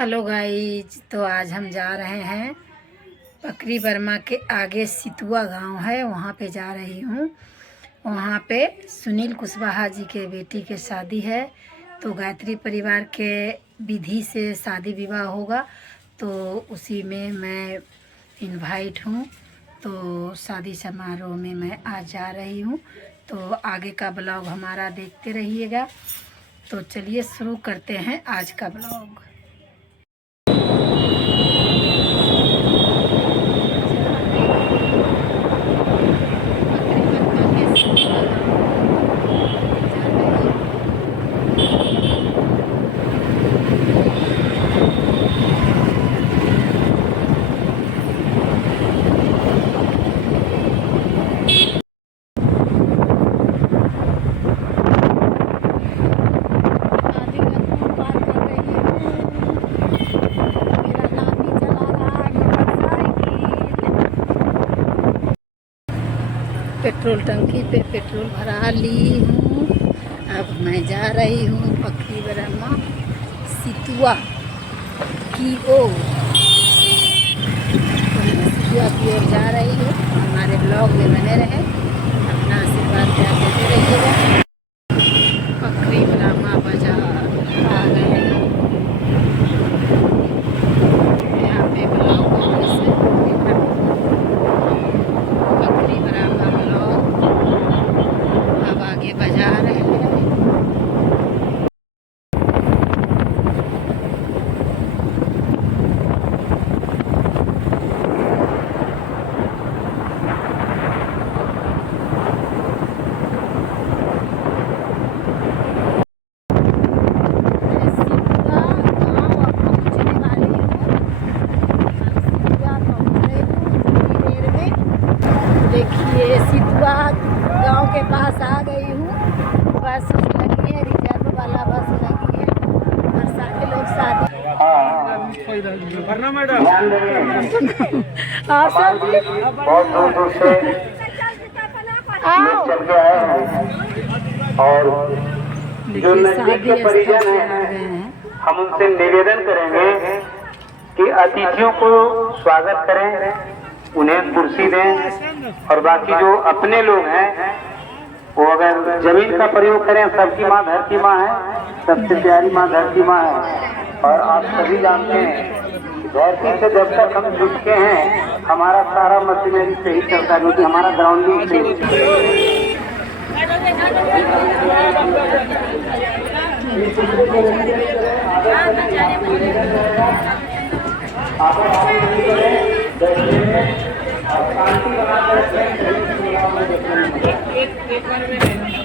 Hello guys, तो आज हम जा रहे हैं पकरी वर्मा के आगे सितुआ गांव है, वहां पे जा रही हूँ। वहां पे सुनील कुशवाहा जी के बेटी के शादी है, तो गायत्री परिवार के विधि से शादी विवाह होगा, तो उसी में मैं इनवाइट हूँ। तो शादी समारोह में मैं आज जा रही हूँ, तो आगे का ब्लॉग हमारा देखते रहिएगा। तो चलिए शुरू करते हैं आज का ब्लॉग। पेट्रोल टंकी पे पेट्रोल भरा ली हूँ। अब मैं जा रही हूँ पकरी वर्मा सितुआ की ओर। सितुआ की ओर जा रही हूँ। हमारे ब्लॉग में बने रहे, अपना आशीर्वाद देते रहिएगा। पकरी वर्मा बाजार आ गए हैं। यहाँ पे ब्लॉग पकरी वर्मा ब्लॉग अब आगे बजा रहे हैं। देखिए सितुआ गांव के पास आ गई हूँ। बस लगी है, रिजर्व वाला बस लगी है और सारे लोग शादी। आप सब बहुत दूर दूर से लोग चल के आए हैं और जो नजदीक के परिजन हैं, हम उनसे निवेदन करेंगे कि अतिथियों को स्वागत करें, उन्हें कुर्सी दें और बाकी जो अपने लोग हैं वो अगर जमीन का प्रयोग करें। सबकी माँ धरती माँ है, सबसे प्यारी माँ धरती माँ है। और आप सभी जानते हैं धरती से जब तक हम जुटके हैं हमारा सारा मशीनरी सही चलता है, क्योंकि हमारा ग्राउंडिंग सही।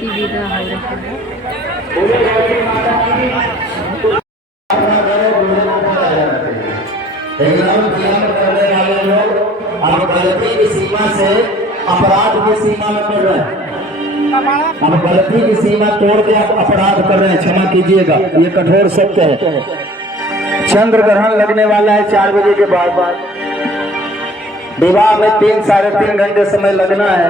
विदा हो रहा है। करने वाले लोग अब गलती की सीमा से अपराध की सीमा में बढ़ रहे हैं। अब गलती की सीमा तोड़ के आप अपराध कर रहे हैं, क्षमा कीजिएगा, ये कठोर सत्य है। चंद्र ग्रहण लगने वाला है 4 बजे के बाद। विवाह में 3 साढ़े 3 घंटे समय लगना है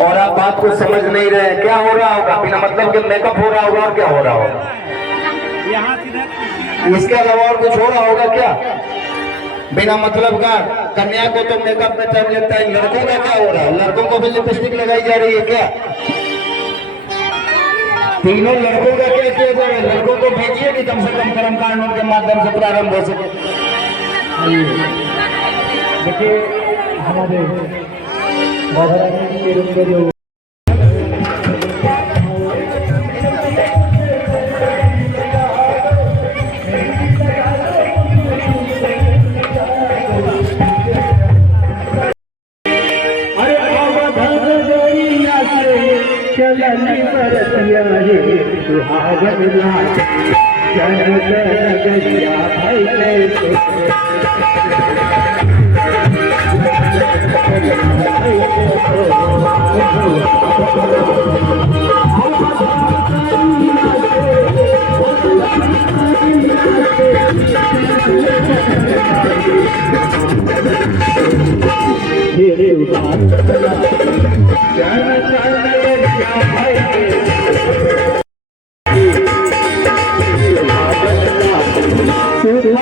और आप बात को समझ नहीं रहे हैं। क्या हो रहा होगा? बिना मतलब के मेकअप हो रहा होगा और क्या हो रहा होगा? इसके अलावा और कुछ हो रहा होगा क्या? बिना मतलब का कन्या को तो मेकअप में टाइम लगता है, लड़कों का क्या हो रहा है? लड़कों को भी लिपस्टिक लगाई जा रही है क्या? तीनों लड़कों का क्या किया जा रहा है? लड़कों को भेजिए कि कम से कम कर्मकांड के माध्यम से प्रारंभ हो सके। देखिए हमारे जो चलनी परतिया रे सुहागन नाच जनक गैया भाई ओम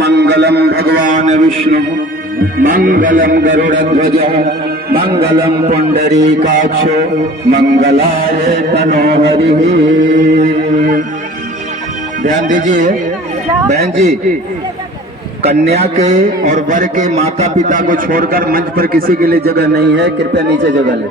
मंगलम भगवान विष्णु मंगलम गरुड़ध्वज मंगलम पुंडरीकाक्षो मंगलाय तनोहरि। ध्यान दीजिए बहन जी, कन्या के और वर के माता पिता को छोड़कर मंच पर किसी के लिए जगह नहीं है, कृपया नीचे जगह लें।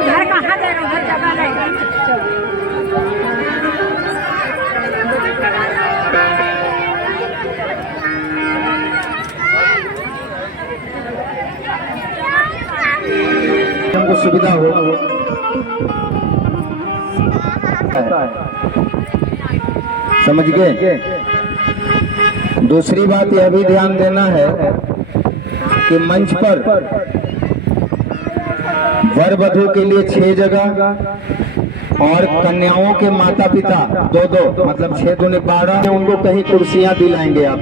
घर कहाँ जाएगा, घर जगह नहीं। हमको सुविधा हो। समझ गए। दूसरी बात यह भी ध्यान देना है कि मंच पर वर वधू के लिए 6 जगह और कन्याओं के माता पिता 2-2 मतलब 6 दूनी 12, उनको कहीं कुर्सियां दिलाएंगे आप।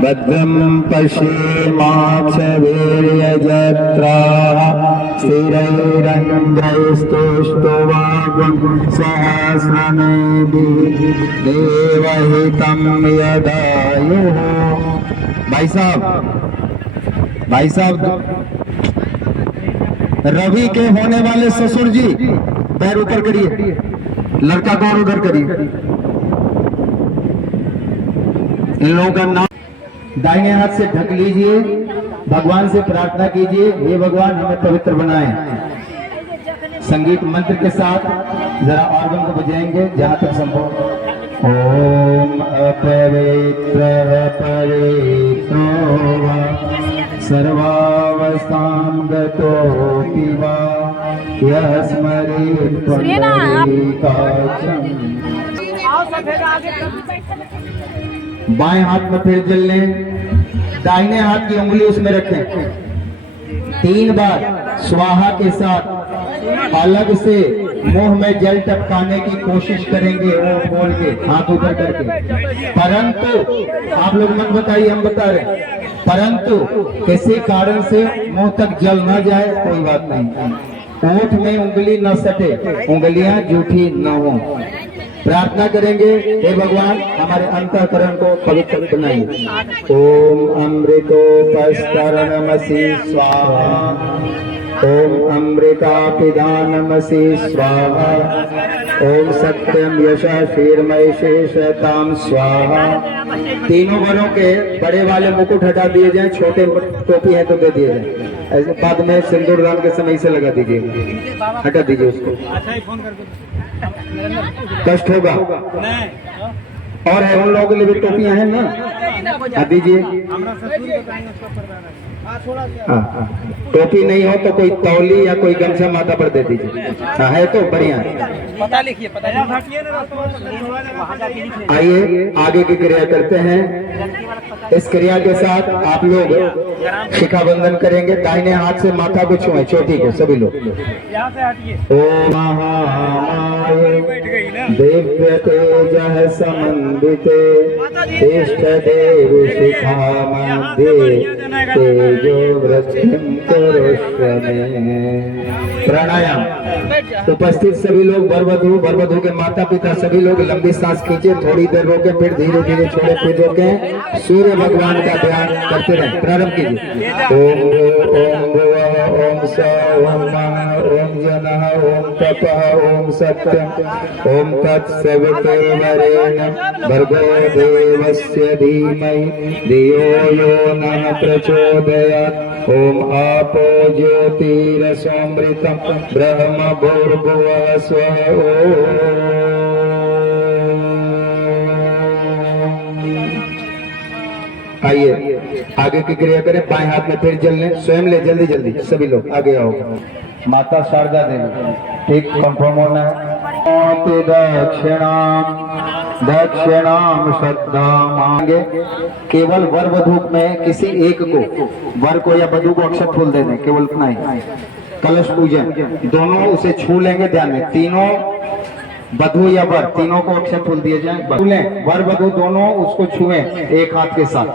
भद्रं पश्येमाक्षवीर्यजत्राः स्थिरैरङ्गैस्तुष्टुवागुं सहस्रनेभिः देवहितं यदायुः। भाई साहब रवि के होने वाले ससुर जी पैर ऊपर करिए, लड़का को और उधर करिए। इन लोगों का नाम दाहिने हाथ से ढक लीजिए, भगवान से प्रार्थना कीजिए, हे भगवान हमें पवित्र बनाएं। संगीत मंत्र के साथ जरा ऑर्गन को बजाएंगे जहां तक संभव। ओम अपवित्र पवित्रो वा सर्वावस्थां गतोऽपि वा यः स्मरेत् पुण्डरीकाक्षं। बाएं हाथ में फिर जल लें, दाहिने हाथ की उंगली उसमें रखें, 3 बार स्वाहा के साथ अलग से मुंह में जल टपकाने की कोशिश करेंगे, वो खोल के हाथ ऊपर करके। परंतु आप लोग मत बताइए, हम बता रहे हैं, परंतु किसी कारण से मुंह तक जल न जाए कोई बात नहीं, ओठ में उंगली न सटे, उंगलियां जूठी न हो। प्रार्थना करेंगे, हे भगवान हमारे अंतःकरण को पवित्र बनाइए। ओम अमृतोपस्तरणमसि स्वाहा, ओम अमृतापिदानमसि स्वाहा, ओम सत्यम यशस्वीर्मय शेषताम स्वाहा। तीनों वरों के बड़े वाले मुकुट हटा दिए जाएं, छोटे टोपी है तो दे दिए जाए, ऐसे बाद में सिंदूर दान के समय से लगा दीजिए, हटा दीजिए उसको, कष्ट होगा। और है उन लोगों के लिए भी टोपियां हैं ना, दीजिए। हाँ, टोपी नहीं हो तो कोई तौली या कोई गमछा माथा पर दे दीजिए। हाँ है तो बढ़िया है। पता लिखिए, पता आइए आगे की क्रिया करते हैं। इस क्रिया के साथ आप लोग शिखा बंधन करेंगे। दाहिने हाथ से माथा को छुएं, चोटी को, सभी लोग। ओम महामाये दिव्य तेजः समन्विते तिष्ठ देव शिखा मध्ये तेजो वृद्धिं कुरुष्व। प्राणायाम। उपस्थित सभी लोग, वरवधू के माता पिता सभी लोग लंबी सांस खींचे, थोड़ी देर रोके, फिर धीरे धीरे छोड़े, फिर रोके, सूर्य भगवान का ध्यान करते रहे। प्रारंभ कीजिए। ओम ओम भुवः ओम सः ओम मः ओम जनः ओम तपः ओम सत्यम् ओम तत्सवितुर्वरेण्यं भर्गो देवस्य धीमहि धियो यो नः प्रचोदयात्। ओम आपो ज्योतिरसोमृतं ब्रह्म भूर्भुवः स्वः। आइए आगे की क्रिया करें। बाएं हाथ में फिर जल लें, स्वयं ले, जल्दी जल्दी सभी लोग आगे आओ। माता शारदा देवी, ठीक कंफर्म होना है। दक्षिणाम श्रद्धा मांगे। केवल वर वधू में किसी एक को, वर को या वधू को अक्षत फूल दे दें, केवल उतना ही। कलश पूजन दोनों उसे छू लेंगे, ध्यान में तीनों वधू या वर तीनों को अक्षत फूल दिए जाए। वर वधू दोनों उसको छुएं एक हाथ के साथ।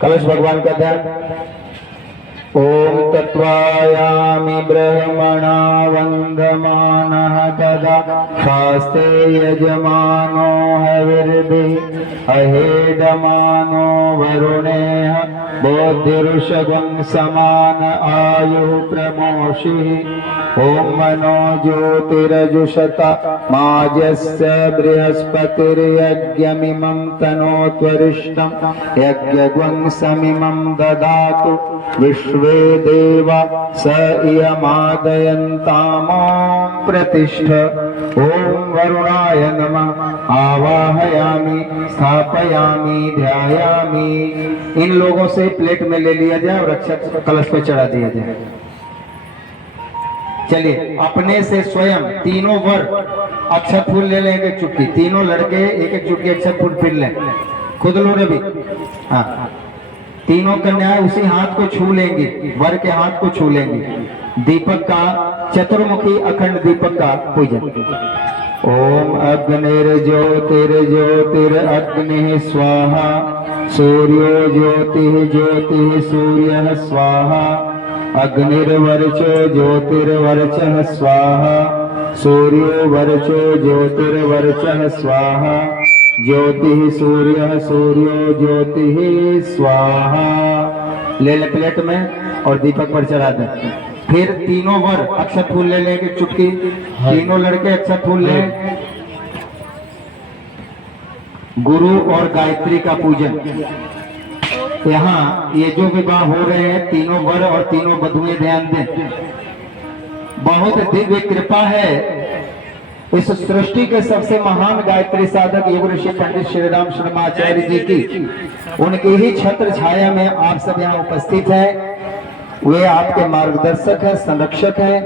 कलश भगवान का ध्यान। ओम तत्वायामि ब्रह्मणा वंदमानः तदा शास्ते यजमानो हविर्भिः अहेडमानो वरुणेः बोधिरुषगं समान आयुः प्रमोषिः। ओम मनो ज्योतिरजुषता माजस्य बृहस्पतिर्यज्ञमिमं तनोत्वरिष्टं यज्ञग्वं समिमं ददातु विश्वे देवा स इयमादयन्तामो प्रतिष्ठ। ओम वरुणाय नमः आवाहयामि स्थापयामि ध्यायामि। इन लोगों से प्लेट में ले लिया जाए और अक्षत कलश पे चढ़ा दिया जाए। चलिए अपने से स्वयं तीनों वर अक्षत फूल ले लें, एक चुटकी, तीनों लड़के एक एक चुटकी अक्षत फूल फिर लें, खुद लो रवि। हाँ, तीनों कन्याएं उसी हाथ को छू लेंगी, वर के हाथ को छू लेंगी। दीपक का, चतुर्मुखी अखंड दीपक का पूजन। ओम अग्निर्ज्योतिर्ज्योतिरग्निः स्वाहा, सूर्यो ज्योतिः ज्योतिः सूर्यः स्वाहा, अग्निर्वर्चो ज्योतिर्वर्चः स्वाहा, सूर्यो वर्चो ज्योतिर्वर्चः स्वाहा ज्योतिः सूर्यः सूर्यो ज्योतिः स्वाहा। ले ले प्लेट में और दीपक पर चढ़ा दे। फिर तीनों वर अक्षत फूल ले लेंगे चुटकी, तीनों लड़के अक्षत फूल ले। गुरु और गायत्री का पूजन। यहाँ ये जो विवाह हो रहे हैं तीनों वर और तीनों वधुएं ध्यान दें। बहुत दिव्य कृपा है इस सृष्टि के सबसे महान गायत्री साधक योग ऋषि पंडित श्री राम शर्माचार्य जी की। उनकी ही छत्र छाया में आप सब यहाँ उपस्थित हैं। वे आपके मार्गदर्शक है, संरक्षक है।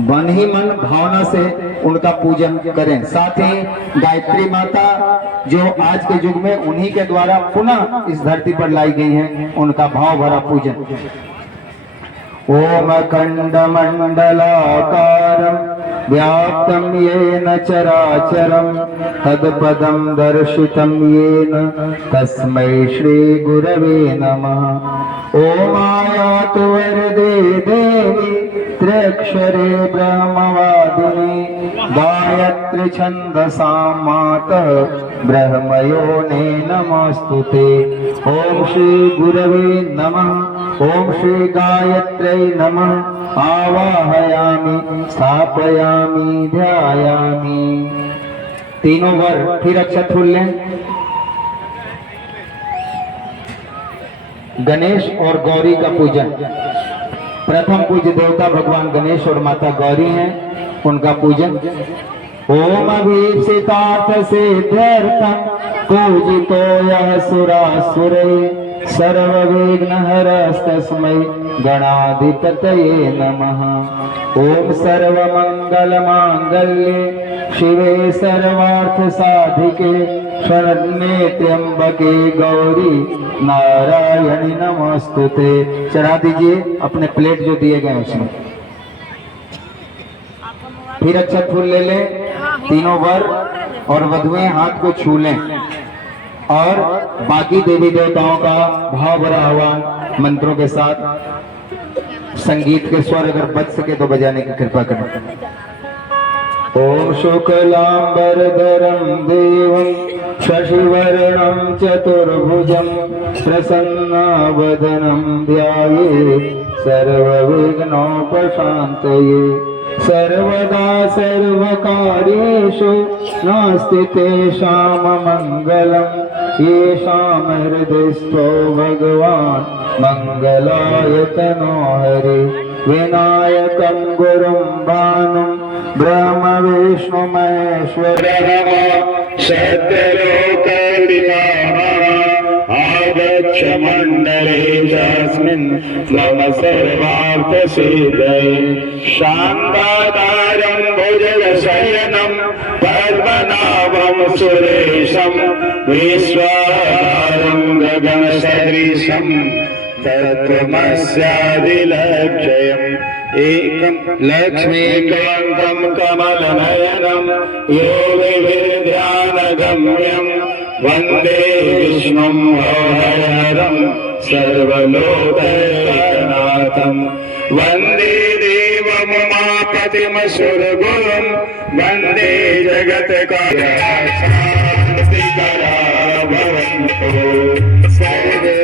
मन ही मन भावना से उनका पूजन करें। साथ ही गायत्री माता जो आज के युग में उन्हीं के द्वारा पुनः इस धरती पर लाई गई हैं, उनका भाव भरा पूजन। ओम अखंड मंडलाकारं व्याप्तं येन चराचरं तत्पदं दर्शितं येन तस्मै श्री गुरवे नमः। ओम आयातु वरदे देवी त्र्यक्षरे ब्रह्मवादिनी गायत्री छन्दसां मातः ब्रह्मयोने नमस्तुते। ओम श्री गुरवे नमः। ओम श्री गायत्र्यै नमः। आवाहयामि स्थापयामि ध्यायामि। तीनों वर फिर अक्षत फूल लें। गणेश और गौरी का पूजन। प्रथम पूज्य देवता भगवान गणेश और माता गौरी हैं, उनका पूजन। ओम अभीप्सितार्थ सिद्ध्यर्थं पूजितो यः सुरासुरैः सर्वविघ्नहरस्तस्मै गणाधिपतये नमः। ओम सर्वमंगलमांगल्ये शिवे सर्वार्थसाधिके शरण्ये त्र्यंबके गौरी नारायणी नमस्तुते। चढ़ा दीजिए अपने प्लेट जो दिए गए उसमें। फिर अक्षत फूल ले लें। तीनों वर और वधुएं हाथ को छू लें और बाकी देवी देवताओं का भाव भरा आह्वान मंत्रों के साथ संगीत के स्वर अगर बच सके तो बजाने की कृपा करें। ओम शुक्लांबरधरं देवं शशिवर्णं चतुर्भुजं प्रसन्नवदनं ध्यायेत् सर्वविघ्नोपशान्तये। सर्वदा सर्वकार्येषु नास्ति तेषां मंगलं येषां हृदयस्थो भगवान् मंगलाय तनो हरे। विनायकं गुरुं भानुं ब्रह्म विष्णु महेश्वरः सत्यलोकविभागः आगच्छ मंडले तस्मिन् मम सर्वार्थसिद्धये। शान्ताकारं भुजगशयनं पद्मनाभं सुरेशं विश्वाधारं गगनसदृशं तत्त्वमस्यादिलक्ष्यम्। एकं लक्ष्मीकान्तं कमलनयनं योगिविद्यानगम्यं वन्दे विष्णुं हरहरं सर्वलोकैकनाथं। वन्दे देवमुमापतिमसुरगुरुं वन्दे जगत्कारणशान्तिकरा भवन्तु सर्वे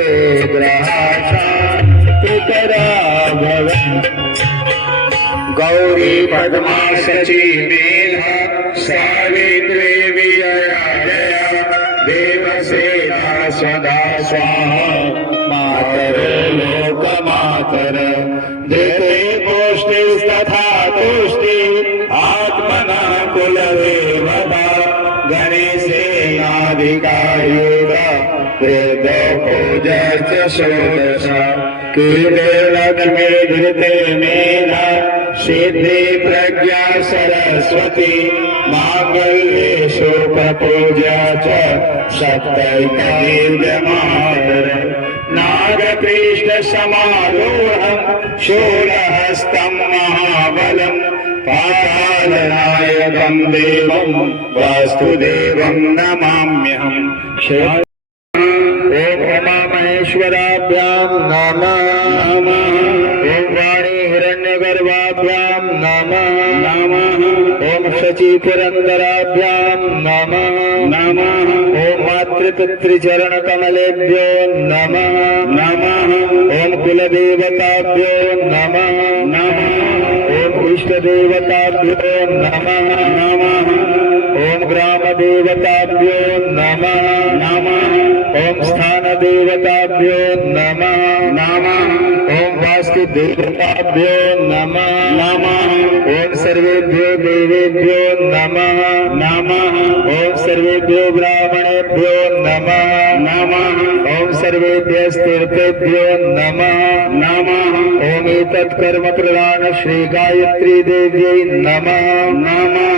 ग्रहाः शान्तिकरा भवन्तु। गौरी पद्मा सची मेधा सावित्री विजया जया देवसेना सदा स्वाहा मातर लोकमातर। देते पुष्टिस्तथा तुष्टि आत्मना कुलदेवता गणेशेनाधिकायुधा वेदो पूजश्च षोडश। कीर्ते लक्ष्मी धृते मेधा सिद्धि प्रज्ञा सरस्वती मांगल्येषु प्रपूज्या च सप्तैकविद्यमातर। नागपृष्ठ समारूढं शूलहस्तं महाबलं पातालनायकं देवं वास्तुदेवं नमाम्यहम्। ओम उमामहेश्वराभ्यां नमः। ओम वाणी हिरण्यगर्भाभ्यां नमः। शची पुरंदराभ्याम नमः नमः। ओम मातृपितृचरण कमलेभ्यो नमः नमः। ओम कुलदेवताभ्यो नमः नमः। ओम इष्ट देवताभ्यो नमः नमः। ओम ग्राम देवताभ्यो नमः नमः। ओम स्थान देवताभ्यो नमः नमः। ओम वास्तु देवताभ्यो नमः नमः। ओम सर्वेभ्यो देवेभ्यो नमः नमः। ओम सर्वेभ्यो ब्राह्मणेभ्यो नमः नमः। ओम सर्वेभ्यः तीर्थेभ्यो नमः नमः। ओम एतत् कर्म प्रदान श्री गायत्री देव्यै नमः नमः।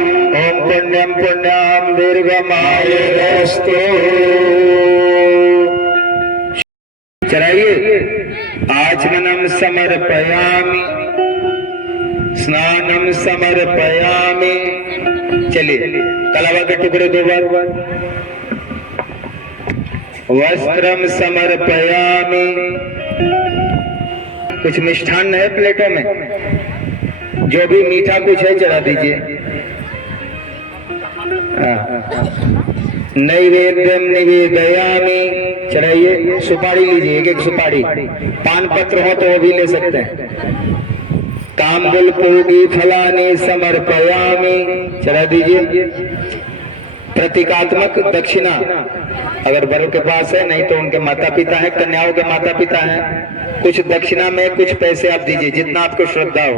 ओम पुण्यं पुण्यां दीर्घमायुरस्तु। चलाइए। आचमनम समर्पयामि, स्नानम समर्पयामि। चलिए, कलावा के टुकड़े 2 बार। वस्त्रम समर्पयामि। कुछ मिष्ठान्न है प्लेटों में, जो भी मीठा कुछ है चढ़ा दीजिए। नैवेद्यम निवेदयामि, चढ़ाइए। सुपारी लीजिए, एक सुपारी। पान पत्र हो तो वो भी ले सकते हैं। तांबुल पूगी फलानि समर्पयामि, चढ़ा दीजिए। प्रतीकात्मक दक्षिणा अगर वरों के पास है, नहीं तो उनके माता पिता है, कन्याओं के माता पिता हैं, कुछ दक्षिणा में कुछ पैसे आप दीजिए, जितना आपको श्रद्धा हो।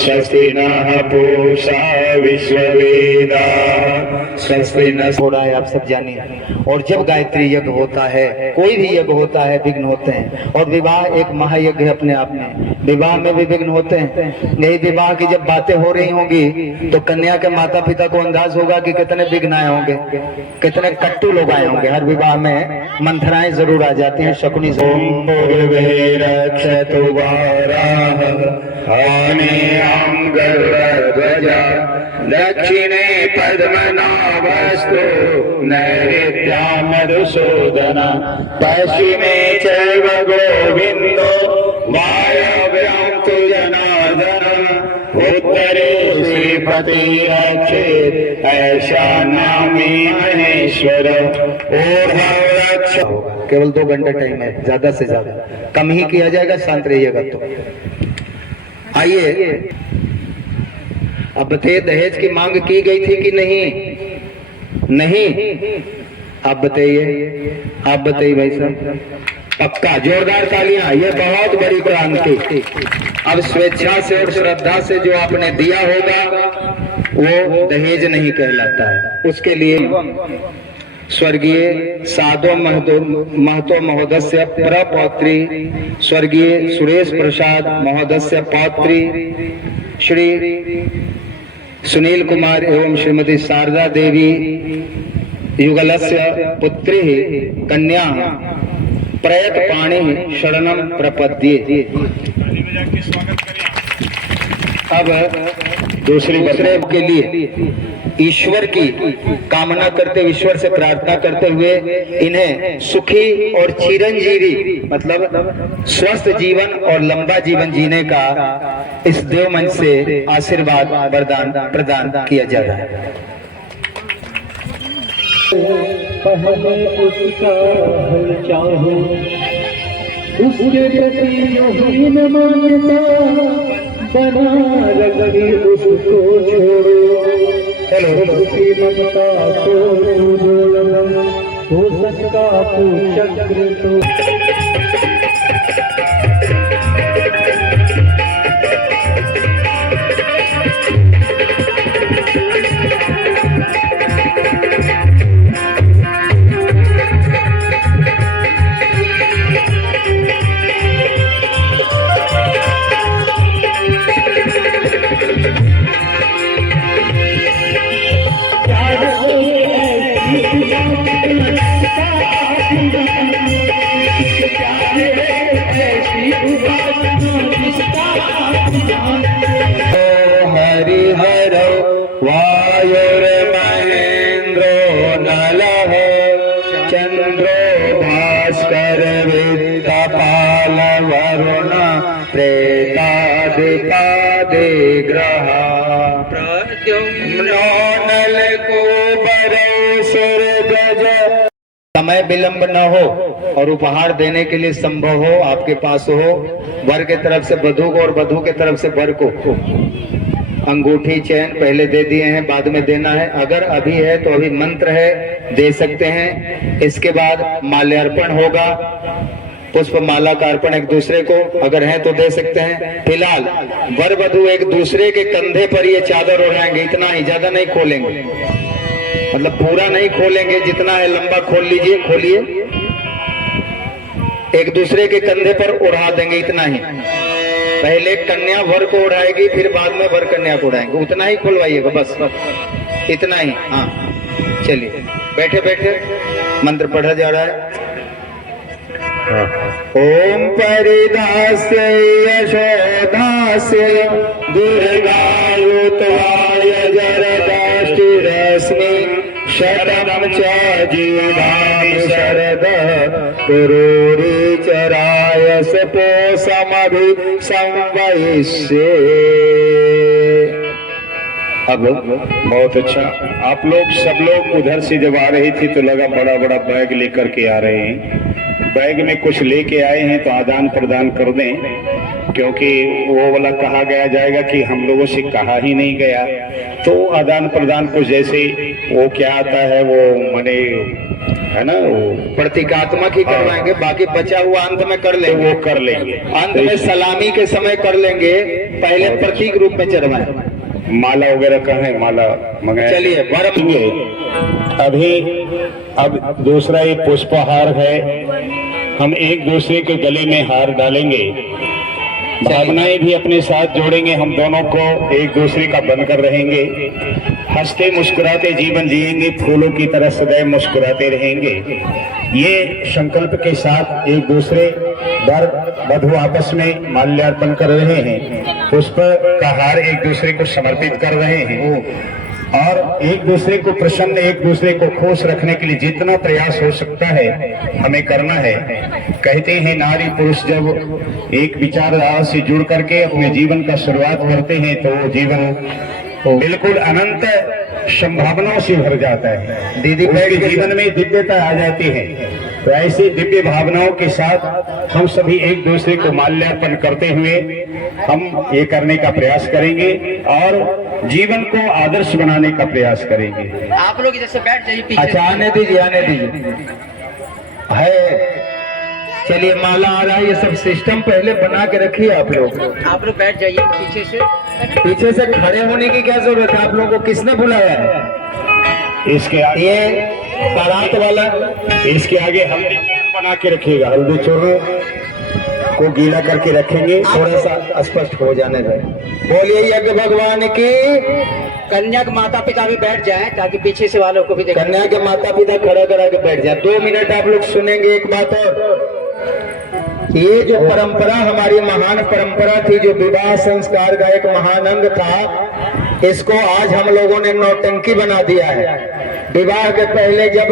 स्वस्ति नः पूषा विश्ववेदाः स्वस्ति न। थोड़ा है, आप सब जानिए। और जब गायत्री यज्ञ होता है, कोई भी यज्ञ होता है, विघ्न होते हैं। और विवाह एक महायज्ञ है अपने आप में। विवाह में भी विघ्न होते हैं। यही विवाह की जब बातें हो रही होंगी तो कन्या के माता पिता को अंदाज होगा कि कितने विघ्न आए होंगे, कितने कट्टू लोग आए होंगे। हर विवाह में मंथराएं जरूर आ जाती हैं। शकुनी दक्षिणे पद्मनाभस्तु नैऋत्या मधुसूदन पश्चिमे चैव गोविंदो वायव्यं तु जनार्दन उत्तरे श्रीपति रक्षेत् ऐशान्यामी महेश्वर। केवल 2 घंटे टाइम है, ज्यादा से ज्यादा कम ही किया जाएगा, शांत रहिएगा। तो आइए, अब बताइए, दहेज की मांग की गई थी कि नहीं? नहीं। आप बताइए भाई साहब। पक्का जोरदार तालियां। ये बहुत बड़ी क्रांति। अब स्वेच्छा से और श्रद्धा से जो आपने दिया होगा वो दहेज नहीं कहलाता है। उसके लिए स्वर्गीय साधो महतो महोदय प्रपौत्री स्वर्गीय सुरेश प्रसाद महोदय पौत्री श्री सुनील कुमार एवं श्रीमती शारदा देवी युगलस्य पुत्री कन्या प्रयत पाणी शरणम प्रपद्ये। अब दूसरी बरसरे के लिए ईश्वर की कामना करते, ईश्वर से प्रार्थना करते हुए इन्हें सुखी और चिरंजीवी मतलब स्वस्थ जीवन और लंबा जीवन जीने का इस देव मंच से आशीर्वाद वरदान प्रदान किया जा रहा है। पहले उसका हल चाहो, उसके प्रति यही न मानता, बना रखी उसको छोड़ो। उसकी ममता को हो सकता तो चक्र तो। हरिहर वायुर्महेन्द्रो नलः चंद्रो भास्कर वरुण प्रेतादिपादे ग्रहा प्रद्युम्नो नलकूबर सुर गज। समय विलंब न हो और उपहार देने के लिए संभव हो, आपके पास हो, वर के तरफ से वधु को और वधु के तरफ से वर को अंगूठी चैन पहले दे दिए हैं, बाद में देना है। अगर अभी है तो अभी मंत्र है, दे सकते हैं। इसके बाद माल्यार्पण होगा, पुष्प माला का अर्पण एक दूसरे को, अगर है तो दे सकते हैं। फिलहाल वर वधु एक दूसरे के कंधे पर ये चादर ओढ़ाएंगे, इतना ही, ज्यादा नहीं खोलेंगे, मतलब पूरा नहीं खोलेंगे, जितना है लंबा खोल लीजिए, खोलिए। एक दूसरे के कंधे पर उड़ा देंगे, इतना ही। पहले कन्या वर को उड़ाएगी, फिर बाद में वर कन्या को उड़ाएंगे, उतना ही खुलवाइएगा, बस इतना ही। हाँ चलिए, बैठे बैठे मंत्र पढ़ा जा रहा है। ओम परिदास्य यशोदास्य दीर्घायुत्वाय जरदाष्टिरश्मि शतम च जीवानि शरद पुरूरि चराय सपोषमभि संवयिष्ये। अब बहुत अच्छा, आप लोग सब लोग उधर से जब आ रही थी तो लगा बड़ा बड़ा बैग लेकर के आ रहे हैं। बैग में कुछ लेके आए हैं तो आदान प्रदान कर दें, क्योंकि वो वाला कहा गया जाएगा कि हम लोगों से कहा ही नहीं गया। तो आदान प्रदान कुछ जैसे वो क्या आता है, वो माने है ना, वो प्रतीकात्मक ही करवाएंगे, बाकी बचा हुआ अंत में कर लेंगे, वो कर लेंगे। अंत में सलामी के समय कर लेंगे, पहले प्रतीक रूप में चढ़वाएं। माला वगैरह का है, माला मंगाए। चलिए बरम अभी अब दूसरा ये पुष्पहार है, हम एक दूसरे के गले में हार डालेंगे, भावनाएं भी अपने साथ जोड़ेंगे, हम दोनों को एक दूसरे का बनकर रहेंगे, हंसते मुस्कुराते जीवन जिएंगे, फूलों की तरह सदैव मुस्कुराते रहेंगे। ये संकल्प के साथ एक दूसरे वर वधु आपस में माल्यार्पण कर रहे हैं, पुष्प का हार एक दूसरे को समर्पित कर रहे हैं और एक दूसरे को प्रसन्न, एक दूसरे को खुश रखने के लिए जितना प्रयास हो सकता है हमें करना है। कहते हैं नारी पुरुष जब एक विचारधारा से जुड़ करके अपने जीवन का शुरुआत करते हैं तो वो जीवन बिल्कुल अनंत संभावनाओं से भर जाता है, दीदी के जीवन में दिव्यता आ जाती है। तो ऐसी दिव्य भावनाओं के साथ हम सभी एक दूसरे को माल्यार्पण करते हुए हम ये करने का प्रयास करेंगे और जीवन को आदर्श बनाने का प्रयास करेंगे। आप लोग इधर से बैठ जाइए पीछे। अच्छा आने दीजिए, आने दीजिए है। चलिए माला आ रहा है, ये सब सिस्टम पहले बना के रखिए आप लोग बैठ जाइए पीछे से। पीछे से खड़े होने की क्या जरूरत है, आप लोगों को किसने बुलाया है? इसके आगे ये बारात वाला, इसके आगे हल्दी चूर्ण बना के रखिएगा, हल्दी चूर्ण को गीला करके रखेंगे, थोड़ा सा स्पष्ट हो जाने दे। बोलिए यज्ञ भगवान की। कन्या के माता पिता भी बैठ जाएं ताकि पीछे से वालों को भी देखें। कन्या के माता पिता खड़ा करा के बैठ जाए। 2 मिनट आप लोग सुनेंगे। एक बात और, ये जो परंपरा हमारी महान परंपरा थी, जो विवाह संस्कार का एक महान अंग था, इसको आज हम लोगों ने नौटंकी बना दिया है। विवाह के पहले जब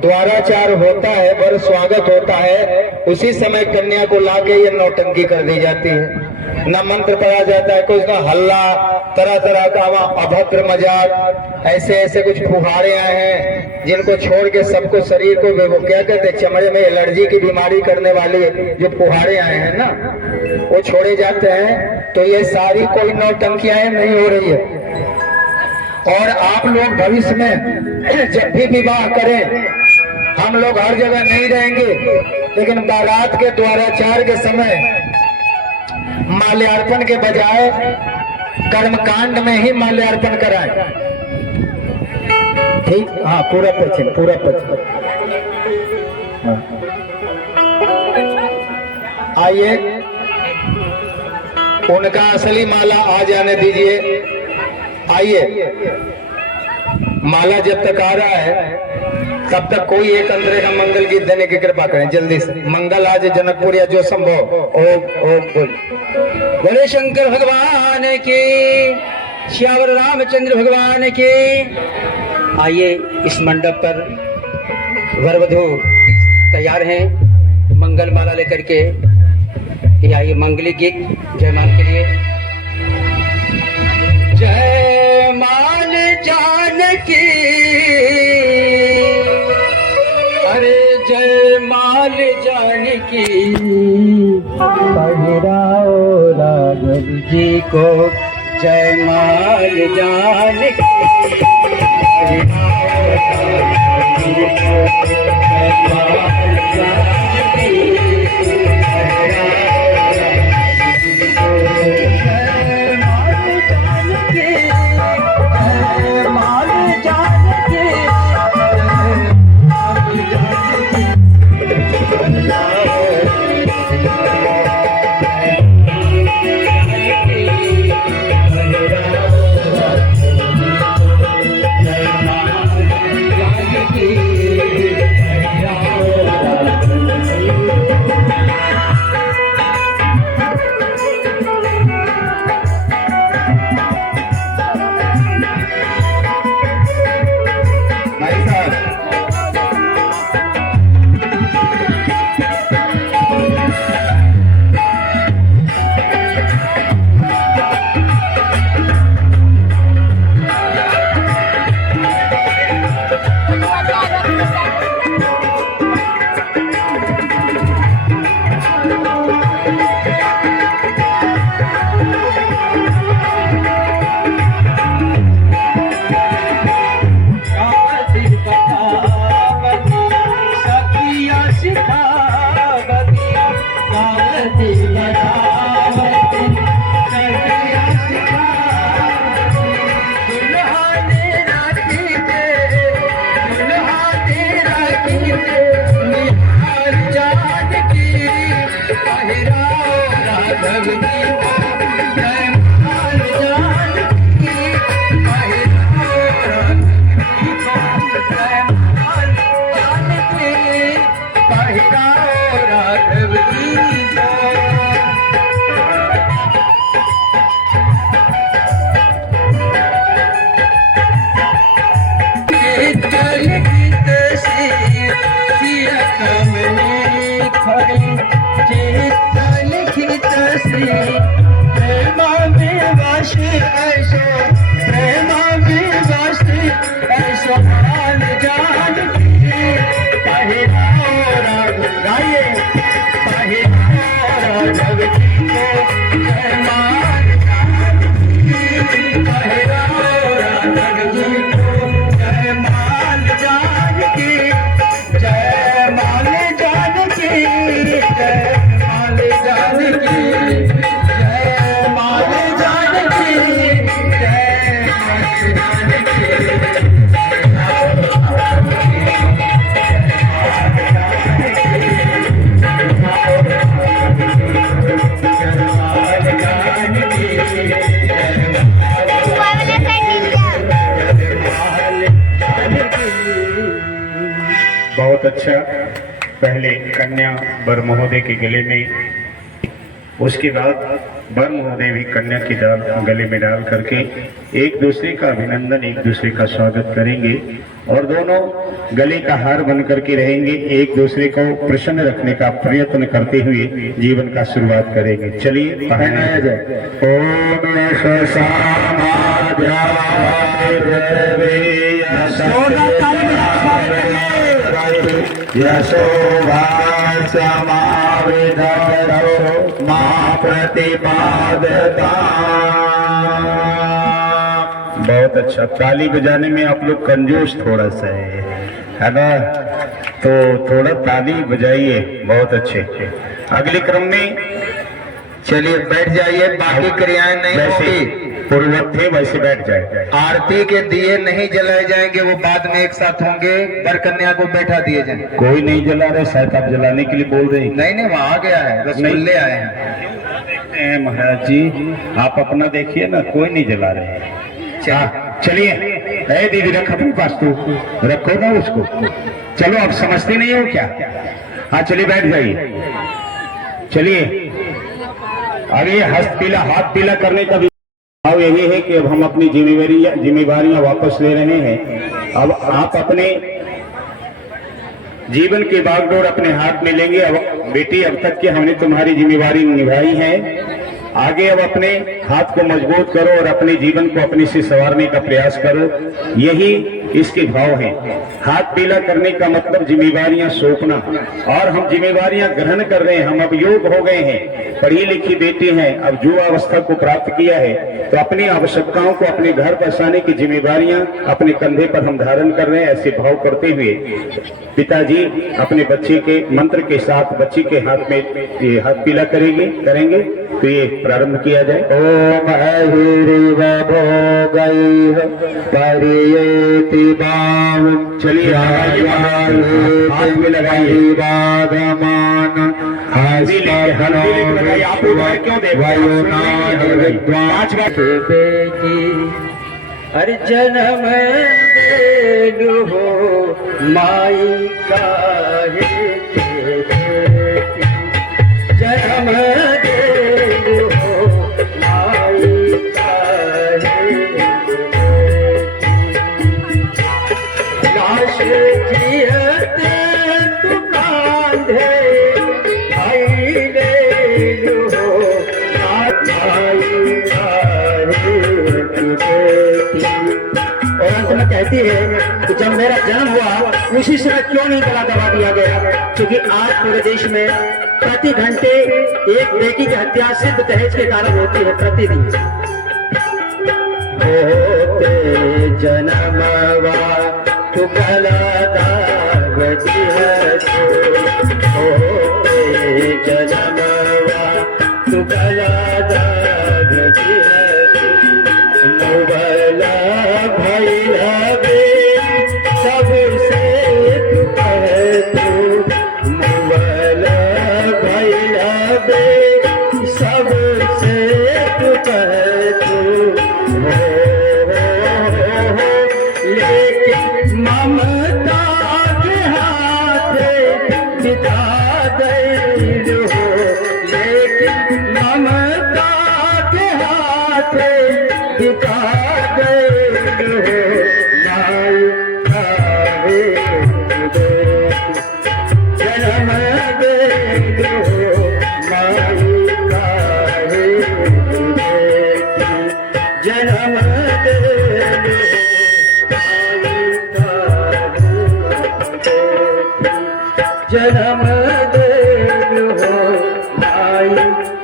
द्वाराचार होता है, वर स्वागत होता है, उसी समय कन्या को लाके ये नौटंकी कर दी जाती है। न मंत्र पढ़ा जाता है, कुछ न हल्ला, तरह तरह का अभद्र मजाक, ऐसे ऐसे कुछ फुहारे आए हैं जिनको छोड़ के सबको शरीर को वो क्या कहते हैं, चमड़े में एलर्जी की बीमारी करने वाली जो फुहारे आए हैं ना, वो छोड़े जाते हैं। तो ये सारी कोई नौटंकियां नहीं हो रही है। और आप लोग भविष्य में जब भी विवाह करें, हम लोग हर जगह नहीं रहेंगे, लेकिन बारात के द्वाराचार के समय माल्यार्पण के बजाय कर्मकांड में ही माल्यार्पण कराएं। ठीक, हाँ पूरा पश्चिम, पूरा पश्चिम। हाँ। आइए, उनका असली माला आ जाने दीजिए। आइए, माला जब तक आ रहा है तब तक कोई एक अंतरे का मंगल गीत देने की कृपा करें जल्दी से। मंगल आज जनकपुर या जो संभव। ओम ओम बोल। बोले शंकर भगवान की, श्यावर रामचंद्र भगवान की। आइए, इस मंडप पर वर वधू तैयार हैं मंगल माला लेकर के। ये आइए मंगली गीत जयमाल के लिए। जयमाल जानकी, अरे जयमाल जानकी, पहिराओ राघव जी को जयमाल जानकी, पहिराओ राघव जी को जयमाल जानकी, बहुत अच्छा। पहले कन्या वर महोदय के गले में, उसके बाद वर महोदय भी कन्या की गले में डाल करके एक दूसरे का अभिनंदन, एक दूसरे का स्वागत करेंगे और दोनों गले का हार बन करके रहेंगे। एक दूसरे को प्रसन्न रखने का प्रयत्न करते हुए जीवन का शुरुआत करेंगे। चलिए पहनाया जाए। बहुत अच्छा। ताली बजाने में आप लोग कंजूस थोड़ा सा है ना, तो थोड़ा ताली बजाइए। बहुत अच्छे। अगले क्रम में चलिए बैठ जाइए, बाकी क्रियाएं नहीं होगी। पूर्ववत थे वैसे बैठ जाए। आरती के दिए नहीं जलाए जाएंगे, वो बाद में एक साथ होंगे। वर कन्या को बैठा दिए जाएंगे। कोई नहीं जला रहे, शायद आप जलाने के लिए बोल रहे हैं। नहीं वहाँ आ गया है, रसगुल्ले आए हैं। महाराज जी आप अपना देखिए ना, कोई नहीं जला रहे हैं। चलिए दीदी रख अपने पास, तू रखो ना उसको। चलो अब समझती नहीं हो क्या? हाँ चलिए बैठ जाइए। चलिए अब ये हस्त पीला, हाथ पीला करने का भी भाव यही है कि अब हम अपनी जिम्मेवारियां वापस ले रहे हैं। अब आप अपने जीवन की बागडोर अपने हाथ में लेंगे। अब बेटी अब तक की हमने तुम्हारी जिम्मेवारी निभाई है, आगे अब अपने हाथ को मजबूत करो और अपने जीवन को अपने से संवारने का प्रयास करो। यही इसके भाव हैं। हाथ पीला करने का मतलब जिम्मेवारियां सौंपना, और हम जिम्मेवारियां ग्रहण कर रहे हैं। हम अब योग हो गए हैं, पढ़ी लिखी बेटी हैं, अब युवा अवस्था को प्राप्त किया है, तो अपनी आवश्यकताओं को अपने घर बसाने की जिम्मेवारियां अपने कंधे पर हम धारण कर रहे हैं। ऐसे भाव करते हुए पिताजी अपने बच्चे के मंत्र के साथ बच्ची के हाथ में ये हाथ पीला करेंगे, तो ये प्रारंभ किया जाए। ओम चलिए हाथ में लगाइए, हल्दी लगाइए। आप क्यों दे हर जन्म देलु हो माई का जन्म देलु हो माई का लाश जियते तू कांधे भाई लेलु हो माई का और अंत में कहती है कि जब मेरा जन्म हुआ उसी समय क्यों नहीं गला दबा दिया गया, क्योंकि आज पूरे देश में प्रति घंटे एक बेटी की हत्या सिर्फ दहेज के कारण होती है। प्रतिदिन होते जन्मवा तू गला दागती है, होते जन्मवा तू गला दागती है। मुबला भैला बे सबसे तू कह तू, मुबला भैला बे सबसे तू कह तू, लेकिन ममता के हाथ बिता गई हो, लेकिन ममता के हाथ बिता गए माई खावे जन्म दे दो माई खावे जन्म दे दो माई खावे जन्म दे दो माई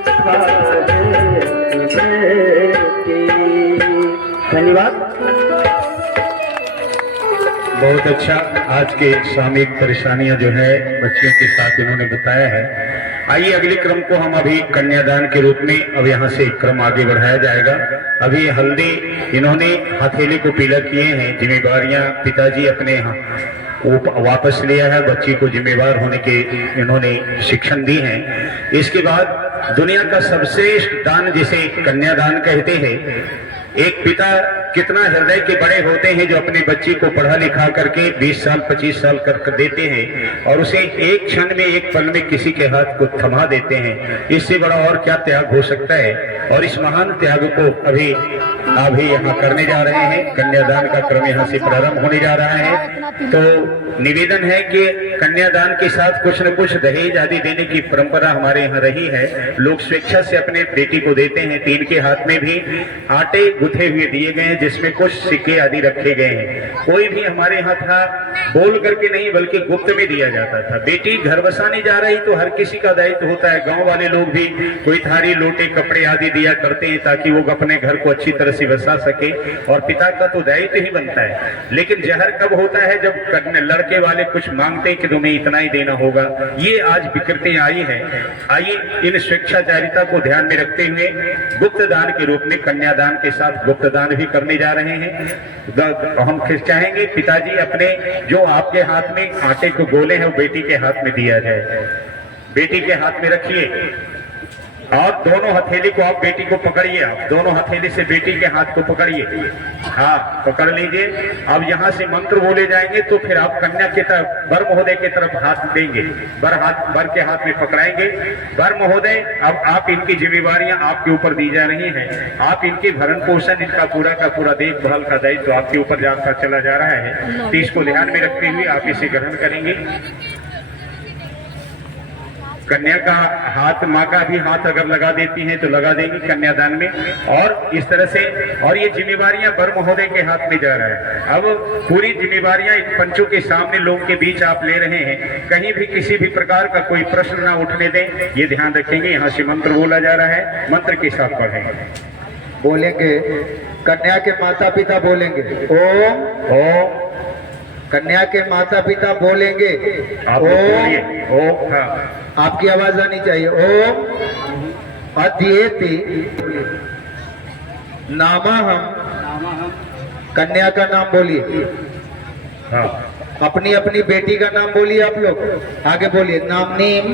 खावे। धन्यवाद। बहुत अच्छा। आज के सामयिक परेशानियां जो है बच्चियों के साथ इन्होंने बताया है। आइए अगले क्रम को हम अभी कन्यादान के रूप में अब यहाँ से क्रम आगे बढ़ाया जाएगा। अभी हल्दी इन्होंने हथेली को पीला किए हैं, जिम्मेवारियां पिताजी अपने वापस लिया है, बच्ची को जिम्मेवार होने के इन्होंने शिक्षण दी है। इसके बाद दुनिया का सर्वश्रेष्ठ दान जिसे कन्यादान कहते हैं, एक पिता कितना हृदय के बड़े होते हैं जो अपनी बच्ची को पढ़ा लिखा करके 20 साल 25 साल कर देते हैं और उसे एक क्षण में एक पल में किसी के हाथ को थमा देते हैं। इससे बड़ा और क्या त्याग हो सकता है। और इस महान त्याग को अभी यहाँ करने जा रहे हैं। कन्यादान का क्रम यहाँ से प्रारंभ होने जा रहा है। तो निवेदन है कि कन्यादान के साथ कुछ न कुछ दहेज आदि देने की परंपरा हमारे यहाँ रही है। लोग स्वेच्छा से अपने बेटी को देते हैं। तीन के हाथ में भी आटे गुथे हुए दिए गए हैं जिसमें कुछ सिक्के आदि रखे गए हैं। कोई भी हमारे यहाँ था बोल करके नहीं बल्कि गुप्त में दिया जाता था। बेटी घर बसाने जा रही तो हर किसी का दायित्व होता है। गांव वाले लोग भी कोई थारी लोटे कपड़े आदि दिया करते हैं ताकि वो अपने घर को अच्छी तरह से बसा सके और पिता का तो दायित्व ही बनता है। लेकिन जहर कब होता है जब लड़के वाले कुछ मांगते हैं कि तुम्हें इतना ही देना होगा। ये आज विकृतियां आई है। आइए इन स्वेच्छाचारिता को ध्यान में रखते हुए गुप्त दान के रूप में कन्यादान के साथ गुप्त दान भी करने जा रहे हैं। हम चाहेंगे पिताजी अपने जो आपके हाथ में आटे को गोले हैं वो बेटी के हाथ में दिया जाए। बेटी के हाथ में रखिए और दोनों हथेली को आप बेटी को पकड़िए। आप दोनों हथेली से बेटी के हाथ को पकड़िए। हाँ, पकड़ लीजिए। अब यहाँ से मंत्र बोले जाएंगे तो फिर आप कन्या की तरफ वर महोदय की तरफ हाथ देंगे। वर के हाथ में पकड़ाएंगे। वर महोदय अब आप इनकी जिम्मेवारियां आपके ऊपर दी जा रही हैं। आप इनकी भरण पोषण इनका पूरा का पूरा देखभाल का दायित्व तो आपके ऊपर जाता चला जा रहा है। तो इसको ध्यान में रखते हुए आप इसे ग्रहण करेंगे। कन्या का हाथ, माँ का भी हाथ अगर लगा देती हैं तो लगा देंगी कन्यादान में, और इस तरह से। और ये जिम्मेवारियां वर महोदय के हाथ में जा रहा है। अब पूरी जिम्मेवारियां इन पंचों के सामने लोगों के बीच आप ले रहे हैं, कहीं भी किसी भी प्रकार का कोई प्रश्न ना उठने दें, ये ध्यान रखेंगे। यहाँ से मंत्र बोला जा रहा है, मंत्र के साथ पढ़ेंगे। बोलेंगे कन्या के माता पिता बोलेंगे ओम ओम, कन्या के माता पिता बोलेंगे आप बोलिए ओम। हाँ, आपकी आवाज आनी चाहिए। ओम अध्येति नामहम, कन्या का नाम बोलिए। हाँ, अपनी अपनी बेटी का नाम बोलिए। आप लोग आगे बोलिए। नामनीम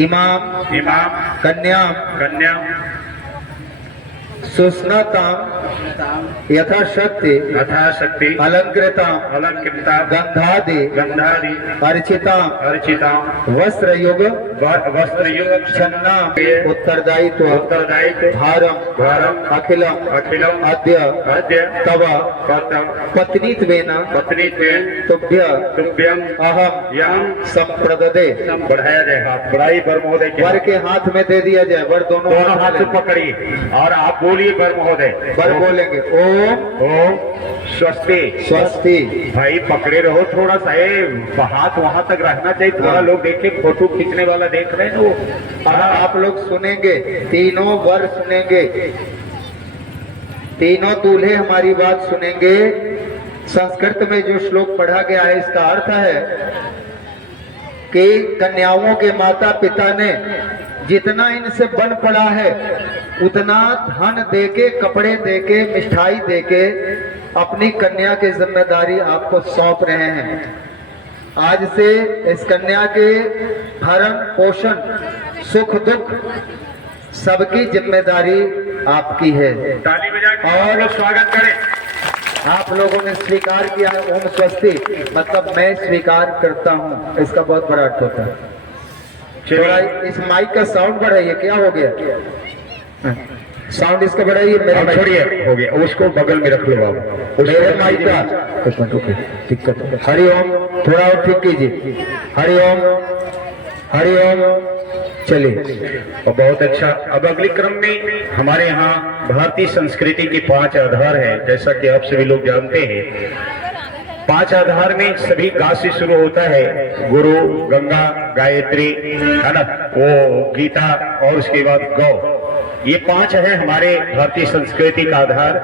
इमाम इमाम कन्या कन्या सुस्नाताम यथाशक्ति यथाशक्ति अलंकृताम अलंकृता गंधादि गंधादि अर्चिताम अर्चिता वस्त्र युग वस्त्र युग छन्ना उत्तरदायित्व उत्तरदायित्व भारम भारम अखिलम अखिलम अद्य अद्य तव कर्तव्य पत्नीत्वेन पत्नीत्वेन तुभ्य तुभ्यम अहम यम संप्रददे। बढ़ाया जाए हाथ, बढ़ाई वर महोदय के वर के हाथ में दे दिया जाए। वर दोनों हाथ से पकड़िए और आप बोलिए वर महोदय। वर बोलेंगे ओम ओम स्वस्ति स्वस्ति। भाई पकड़े रहो थोड़ा सा, हाथ वहां तक रहना चाहिए थोड़ा। लोग देखे, फोटो खींचने वाला देख रहे हैं वो। आप लोग सुनेंगे, तीनों वर सुनेंगे, तीनों दूल्हे हमारी बात सुनेंगे। संस्कृत में जो श्लोक पढ़ा गया है इसका अर्थ है कि कन्याओं के माता पिता ने जितना इनसे बन पड़ा है उतना धन देके, कपड़े देके, मिठाई देके अपनी कन्या की जिम्मेदारी आपको सौंप रहे हैं। आज से इस कन्या के भरण पोषण सुख दुख सबकी जिम्मेदारी आपकी है। ताली बजा के और स्वागत करें। आप लोगों ने स्वीकार किया है ओम स्वस्ति, मतलब मैं स्वीकार करता हूँ, इसका बहुत बड़ा अर्थ होता है। थोड़ा इस माइक का साउंड बढ़ाइए। क्या हो गया? साउंड इसका बढ़ाइए। मेरे छोड़िए, हो गया, उसको बगल में रख लो आप। मेरे माइक का एक मिनट रुकिए, दिक्कत। हरि ओम, थोड़ा और ठीक कीजिए। हरि ओम हरि ओम। चलिए, और बहुत अच्छा। अब अगले क्रम में हमारे यहाँ भारतीय संस्कृति के 5 आधार है, जैसा कि आप सभी लोग जानते हैं। 5 आधार में सभी गा से शुरू होता है। गुरु, गंगा, गायत्री, है ना, वो गीता, और उसके बाद गौ। ये 5 है हमारे भारतीय संस्कृति का आधार।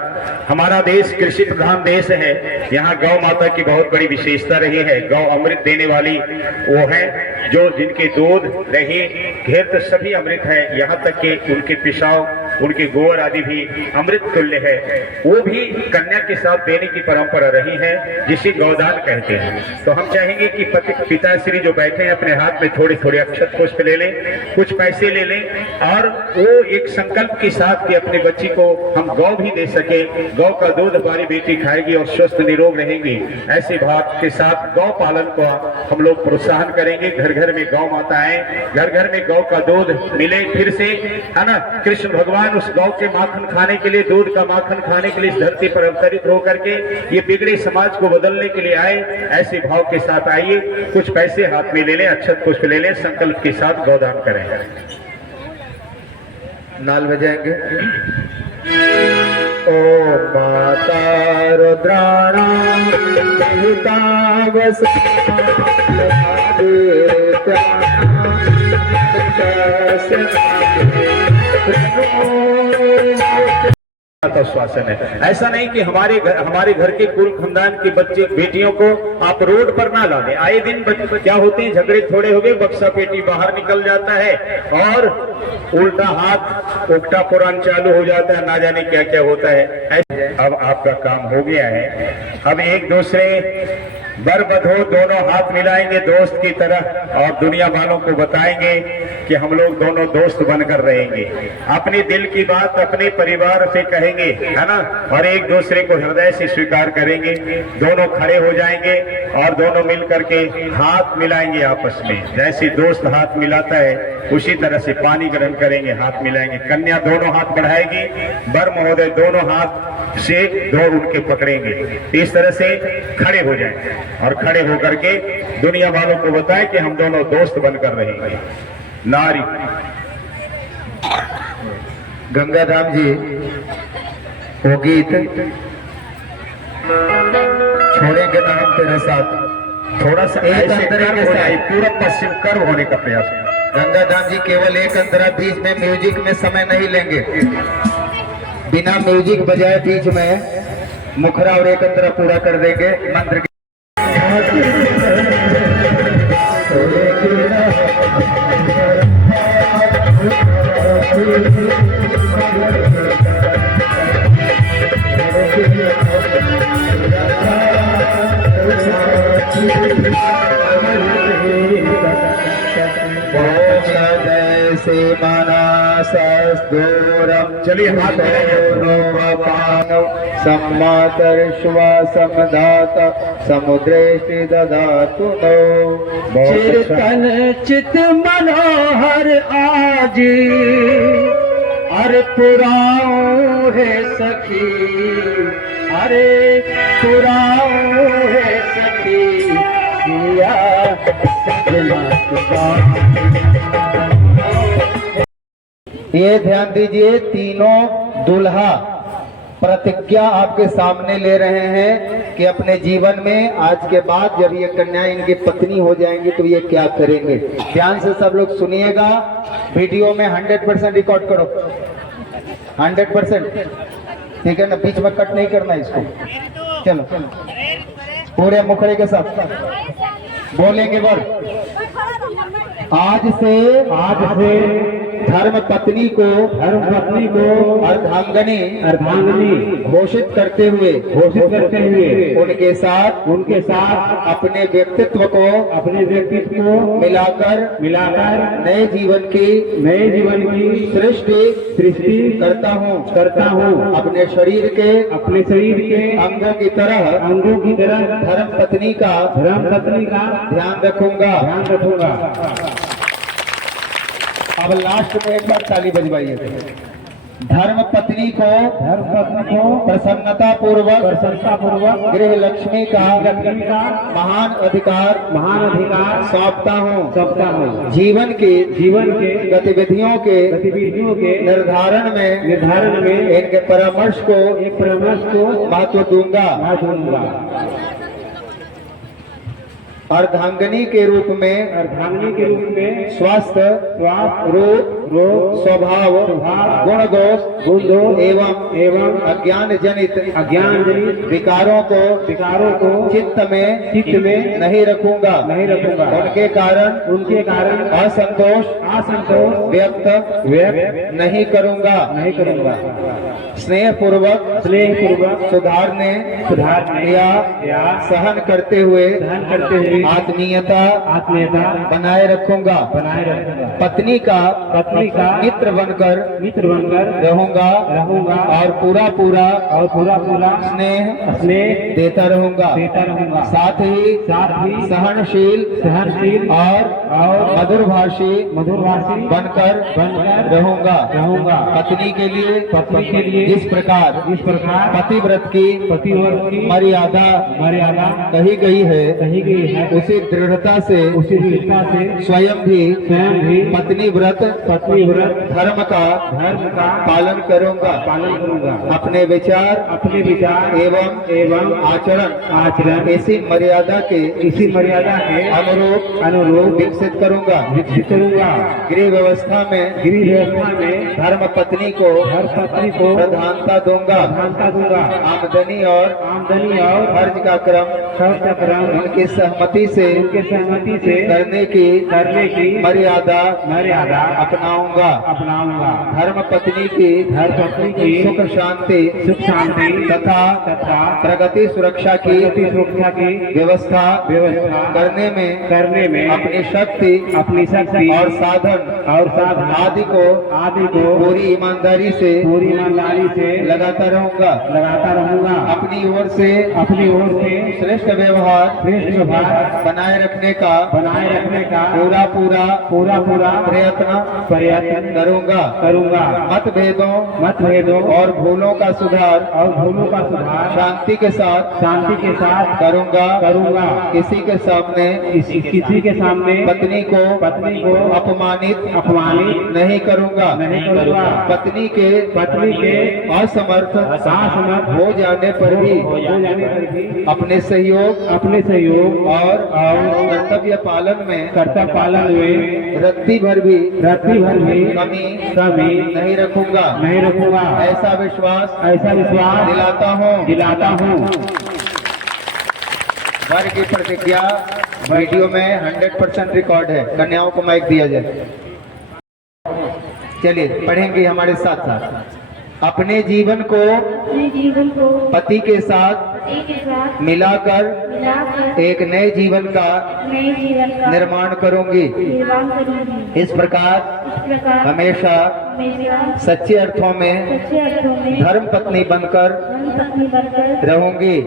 हमारा देश कृषि प्रधान देश है। यहाँ गौ माता की बहुत बड़ी विशेषता रही है। गौ अमृत देने वाली वो है जो जिनके दूध, दही, घृत सभी अमृत है। यहाँ तक कि उनके पिशाव, उनके गोबर आदि भी अमृत तुल्य है। वो भी कन्या के साथ देने की परंपरा रही है, जिसे गौदान कहते हैं। तो हम चाहेंगे कि पिताश्री जो बैठे हैं अपने हाथ में थोड़े थोड़े अक्षत पुष्प ले लें, कुछ पैसे ले लें, और वो एक संकल्प के साथ कि अपने बच्ची को हम गौ भी दे सके। गौ का दूध हमारी बेटी खाएगी और स्वस्थ निरोग रहेगी। ऐसे भाव के साथ गौ पालन को हम लोग प्रोत्साहन करेंगे। घर घर में गौ माताएं, घर घर में गौ का दूध मिले फिर से, है ना। कृष्ण भगवान उस गौ के माखन खाने के लिए, दूध का माखन खाने के लिए इस धरती पर अवतरित होकर के ये बिगड़े समाज को बदलने के लिए आए। ऐसे भाव के साथ आइए, कुछ पैसे हाथ में ले लें, अक्षत पुष्प ले लें, संकल्प के साथ गौदान करें। नाल बजाएंगे। ओ माता रुद्राणाम तो श्वासन है। ऐसा नहीं कि हमारे घर के कुल खानदान के बच्चे बेटियों को आप रोड पर ना ला दें। आए दिन क्या होते हैं, झगड़े थोड़े हो गए, बक्सा पेटी बाहर निकल जाता है और उल्टा हाथ उल्टा पुराण चालू हो जाता है, ना जाने क्या क्या होता है। अब आपका काम हो गया है। अब एक दूसरे वर वधू दोनों हाथ मिलाएंगे दोस्त की तरह, और दुनिया वालों को बताएंगे कि हम लोग दोनों दोस्त बनकर रहेंगे। अपने दिल की बात अपने परिवार से कहेंगे, है ना, और एक दूसरे को हृदय से स्वीकार करेंगे। दोनों खड़े हो जाएंगे और दोनों मिल करके हाथ मिलाएंगे आपस में। जैसे दोस्त हाथ मिलाता है उसी तरह से पानी ग्रहण करेंगे, हाथ मिलाएंगे। कन्या दोनों हाथ बढ़ाएगी, वर महोदय दोनों हाथ से दो उनके पकड़ेंगे। इस तरह से खड़े हो जाएंगे। और खड़े होकर के दुनिया वालों को बताएं कि हम दोनों दोस्त बनकर रहेंगे। नारी गंगाधाम जी वो गीत छोड़ेंगे ना हम तेरे साथ, थोड़ा सा एक ऐसे अंतरे कर्व के हो साथ। जाए, पूरा पश्चिम कर्व होने का प्रयास है। गंगाधाम जी केवल एक अंतरा बीच में म्यूजिक में समय नहीं लेंगे, बिना म्यूजिक बजाए बीच में मुखरा और एक अंतरा पूरा कर देंगे मंत्र के। से मनसस्तूरम चलिए हाथ सम्मातर्श्वा समधात समुद्रेष्टि दधातु नो। चिरतन चित मनोहर आज अरे पुराओ है सखी, अरे पुराओ है सखी किया सजना तुझा। ये ध्यान दीजिए, तीनों दुल्हा प्रतिज्ञा आपके सामने ले रहे हैं कि अपने जीवन में आज के बाद जब ये कन्या इनकी पत्नी हो जाएंगी तो ये क्या करेंगे। ध्यान से सब लोग सुनिएगा, वीडियो में 100% रिकॉर्ड करो, 100%, ठीक है ना, बीच में कट नहीं करना इसको। चलो पूरे मुखड़े के साथ बोलेंगे वर्ड। आज से धर्म पत्नी को अर्धांगनी घोषित करते हुए उनके साथ अपने व्यक्तित्व को मिलाकर नए जीवन की सृष्टि करता हूँ। अपने शरीर के अंगों की तरह धर्म पत्नी का ध्यान रखूंगा। अब लास्ट में एक बार ताली बजवाइए। धर्म पत्नी को प्रसन्नता पूर्वक गृह लक्ष्मी का महान अधिकार सौंपता हूँ। जीवन के गतिविधियों के निर्धारण में इनके परामर्श को महत्व दूंगा। अर्धांगिनी के रूप में स्वस्थ रूप स्वभाव गुण दोष एवं अज्ञान जनित विकारों को चित्त में नहीं रखूंगा। उनके कारण असंतोष व्यक्त नहीं करूंगा। स्नेह पूर्वक सुधारने या सहन करते हुए आत्मीयता बनाए रखूंगा। पत्नी का मित्र बनकर रहूंगा और पूरा स्नेह देता रहूंगा। साथ ही सहनशील और मधुरभाषी बनकर रहूंगा। पत्नी के लिए जिस प्रकार पतिव्रत की मर्यादा कही गई है उसी दृढ़ता से स्वयं भी पत्नी व्रत धर्म का पालन करूंगा। अपने विचार एवं आचरण इसी मर्यादा के अनुरूप विकसित करूंगा। गृह व्यवस्था में धर्म पत्नी को प्रधानता दूंगा। आमदनी और खर्च का क्रम उनकी सहमति से करने की मर्यादा अपनाऊंगा। धर्म पत्नी की सुख शांति तथा प्रगति सुरक्षा की व्यवस्था करने में अपनी अपनी शक्ति और साधन आदि को पूरी ईमानदारी से लगाता रहूंगा अपनी ओर से श्रेष्ठ व्यवहार बनाए रखने का पूरा प्रयत्न करूंगा मतभेदों और भूलों का सुधार शांति के साथ करूंगा किसी के सामने पत्नी को अपमानित नहीं करूंगा पत्नी के असमर्थ हो जाने पर भी अपने सहयोग और कर्तव्य पालन में रत्ती भर भी कमी नहीं रखूंगा ऐसा विश्वास दिलाता हूँ वर की प्रतिज्ञा वीडियो में 100% रिकॉर्ड है। कन्याओं को माइक दिया जाए। चलिए पढ़ेंगे हमारे साथ साथ। अपने जीवन को पति के साथ मिलाकर एक नए जीवन का निर्माण करूंगी। इस प्रकार हमेशा सच्चे अर्थों में धर्म पत्नी बनकर रहूंगी।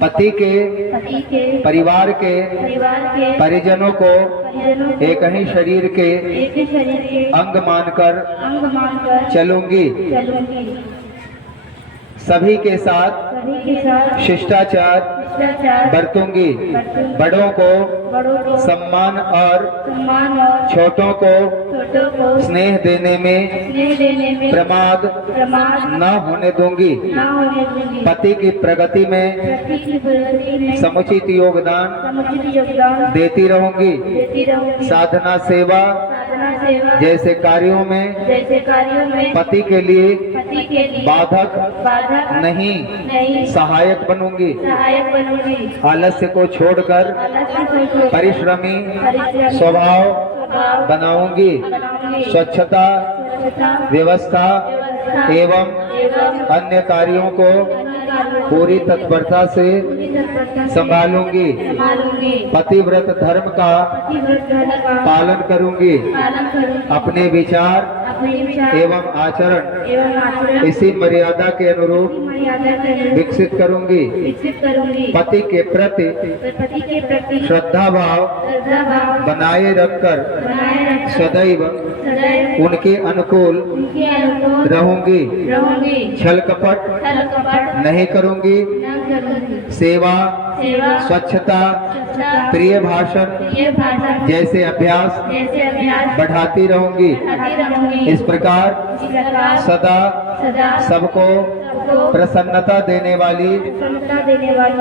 पति के परिवार के परिजनों को एक ही शरीर के अंग मानकर चलूंगी। सभी के साथ शिष्टाचार बरतूंगी। बड़ों को सम्मान और छोटों को स्नेह देने में प्रमाद न होने दूंगी। पति की प्रगति में समुचित योगदान देती रहूंगी। साधना सेवा जैसे कार्यों में पति के लिए बाधक नहीं सहायक बनूंगी। आलस्य को छोड़कर परिश्रमी स्वभाव बनाऊंगी। स्वच्छता व्यवस्था एवं अन्य कार्यों को पूरी तत्परता से संभालूंगी। पतिव्रत धर्म का पालन करूंगी। अपने विचार एवं आचरण इसी मर्यादा के अनुरूप विकसित करूंगी। पति के प्रति श्रद्धा भाव बनाए रखकर सदैव उनके अनुकूल रहूंगी। छल कपट नहीं करूंगी। सेवा स्वच्छता प्रिय भाषण जैसे अभ्यास बढ़ाती रहूंगी। इस प्रकार सदा सबको प्रसन्नता देने वाली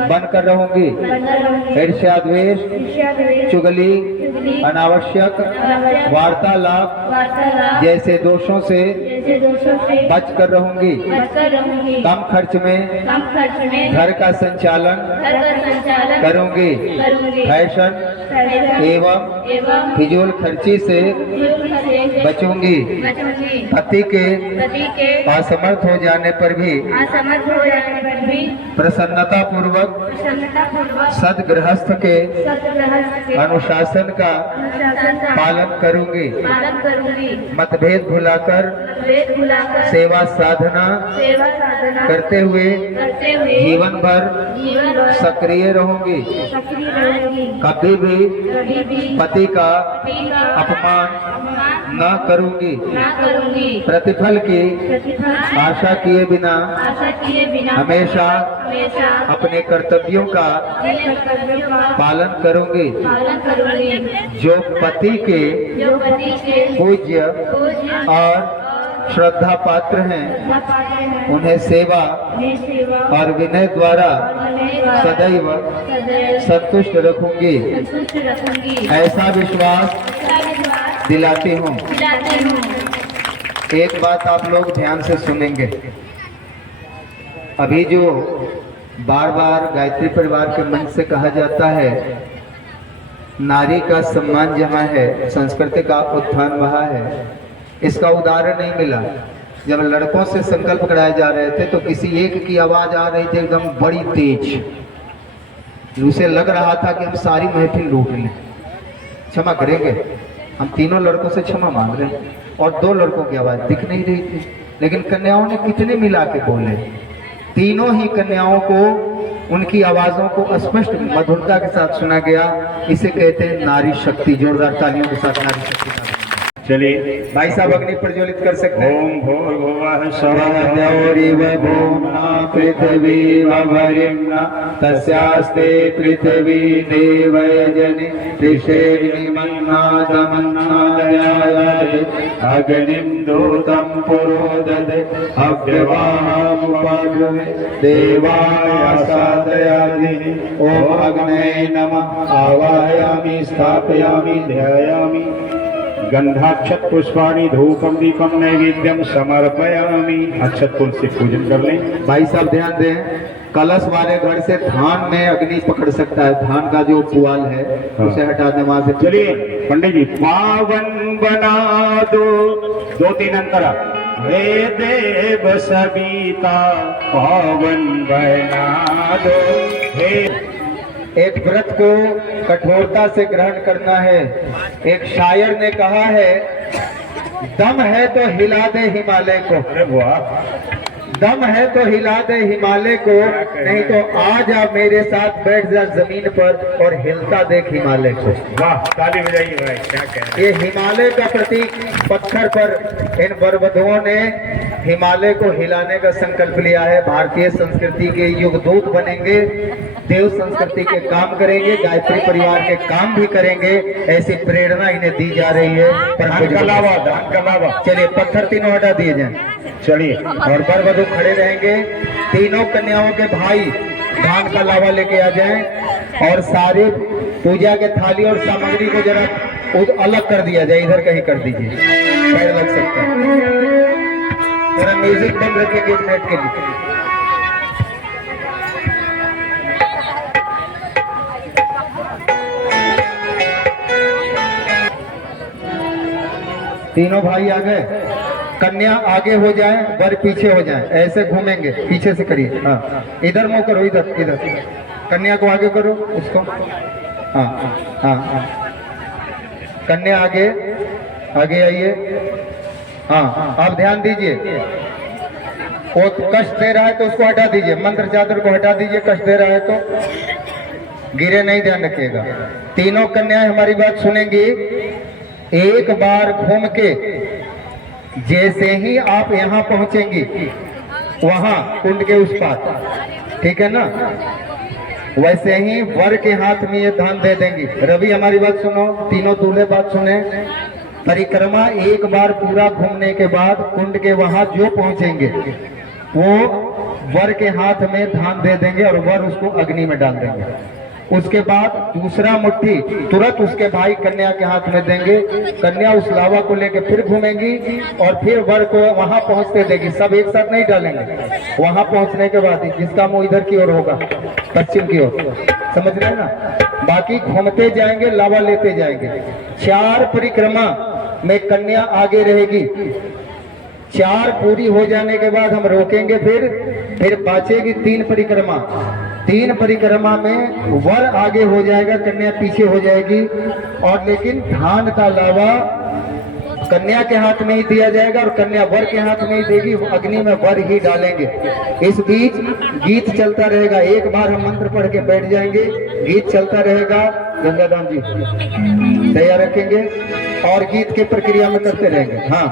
बनकर रहूंगी। ईर्ष्या द्वेष चुगली अनावश्यक वार्तालाप जैसे दोषों से बचकर रहूंगी। कम खर्च में घर का संचालन करूंगी। फैशन एवं फिजूल खर्ची से बचूंगी। पति के असमर्थ हो जाने पर भी प्रसन्नता पूर्वक सदगृहस्थ के अनुशासन का पालन करूंगी। मतभेद भुलाकर सेवा साधना करते हुए जीवन भर सक्रिय रहूंगी। कभी भी पति का अपमान न करूंगी। प्रतिफल की आशा किए बिना हमेशा अपने कर्तव्यों का पालन करूंगी। जो पति के पूज्य और श्रद्धा पात्र हैं उन्हें सेवा और विनय द्वारा सदैव संतुष्ट रखूंगी। ऐसा विश्वास दिलाती हूँ। एक बात आप लोग ध्यान से सुनेंगे। अभी जो बार बार गायत्री परिवार के मंच से कहा जाता है नारी का सम्मान जहाँ है संस्कृति का उत्थान वहाँ है, इसका उदाहरण नहीं मिला। जब लड़कों से संकल्प कराए जा रहे थे तो किसी एक की आवाज आ रही थी एकदम बड़ी तेज, उसे लग रहा था कि हम सारी महफिल लूट लें। क्षमा करेंगे। हम तीनों लड़कों से क्षमा मांग रहे हैं और 2 लड़कों की आवाज दिख नहीं रही थी, लेकिन कन्याओं ने कितने मिला के बोले। तीनों ही कन्याओं को उनकी आवाजों को स्पष्ट मधुरता के साथ सुना गया। इसे कहते हैं नारी शक्ति। जोरदार तालियों के साथ नारी शक्ति का चलिए भाई साहब अग्नि प्रज्वलित कर सकते हैं। ओम भूर्भुवः स्वः भूम्ना पृथिवी वरिम्ना तस्यास्ते पृथिवी देवयजनि ऋषेर्निमन्नादमन्नादयाय अग्निं दूतं पुरोदधे अव्यवाहमुपाभुवे देवाय साधयामि। ओम अग्नये नमः। आवाहयामि स्थापयामि ध्यायामि। गंधाक्षत पुष्पाणि धूपम दीपम नैवेद्यम समर्पयामि। अक्षत फूल से पूजन कर लें। भाई साहब ध्यान दें, कलश वाले घर से धान में अग्नि पकड़ सकता है। धान का जो पुआल है उसे हटा दें वहां से। चलिए पंडित जी, पावन बना दो, 2-3 अंतरा। हे देव सविता पावन बना दो। हे एक व्रत को कठोरता से ग्रहण करना है। एक शायर ने कहा है, दम है तो हिला दे हिमालय को। अरे वाह, दम है तो हिला दे हिमालय को, नहीं तो आ जा मेरे साथ बैठ जा जमीन पर और हिलता देख हिमालय को। वाह, ताली बजाइए भाई, क्या कह रहे ये हिमालय का प्रतीक पत्थर पर इन वरवधुओं ने हिमालय को हिलाने का संकल्प लिया है। भारतीय संस्कृति के युगदूत बनेंगे, देव संस्कृति के काम करेंगे, गायत्री परिवार के काम भी करेंगे। ऐसी प्रेरणा इन्हें दी जा रही है। धान का लावा। चलिए पत्थर तीनों हटा दिए जाएं। चलिए, और वरवधु खड़े रहेंगे। तीनों कन्याओं के भाई धान का लावा लेके आ जाएं और सारी पूजा के थाली और सामग्री को जरा अलग कर दिया जाए। इधर कहीं कर दीजिए, पैर लग सकता है। जरा म्यूजिक बंद रखेंगे 1 मिनट के लिए। तीनों भाई आ गए। कन्या आगे हो जाए, वर पीछे हो जाए। ऐसे घूमेंगे, पीछे से करिए। हाँ, इधर मुंह करो, इधर इधर। कन्या को आगे करो, उसको। हाँ हाँ हाँ, कन्या आगे आगे आइए। हाँ, आप ध्यान दीजिए। वो कष्ट दे रहा है तो उसको हटा दीजिए। मंत्र चादर को हटा दीजिए। कष्ट दे रहा है तो गिरे नहीं, ध्यान रखिएगा। तीनों कन्याएं हमारी बात सुनेंगी। एक बार घूम के जैसे ही आप यहाँ पहुंचेंगी वहां कुंड के उस पार, ठीक है ना, वैसे ही वर के हाथ में ये धान दे देंगी। रवि हमारी बात सुनो, तीनों दूल्हे बात सुने। परिक्रमा एक बार पूरा घूमने के बाद कुंड के वहां जो पहुंचेंगे वो वर के हाथ में धान दे देंगे और वर उसको अग्नि में डाल देंगे। उसके बाद दूसरा मुट्ठी तुरंत उसके भाई कन्या के हाथ में देंगे। कन्या उस लावा को लेकर फिर घूमेंगी और फिर वर को वहां पहुंचते देगी। सब एक साथ नहीं डालेंगे। वहां पहुंचने के बाद जिसका मुंह इधर की ओर होगा, पश्चिम की ओर, समझ रहे हैं ना, बाकी घूमते जाएंगे, लावा लेते जाएंगे। 4 परिक्रमा में कन्या आगे रहेगी। 4 पूरी हो जाने के बाद हम रोकेंगे। फिर बचेगी 3 परिक्रमा। 3 परिक्रमा में वर आगे हो जाएगा, कन्या पीछे हो जाएगी। और लेकिन धान का लावा कन्या के हाथ में ही दिया जाएगा और कन्या वर के हाथ में ही देगी। अग्नि में वर ही डालेंगे। इस बीच गीत चलता रहेगा। एक बार हम मंत्र पढ़ के बैठ जाएंगे, गीत चलता रहेगा। गंगादान जी तैयार रखेंगे और गीत की प्रक्रिया में करते रहेंगे। हाँ,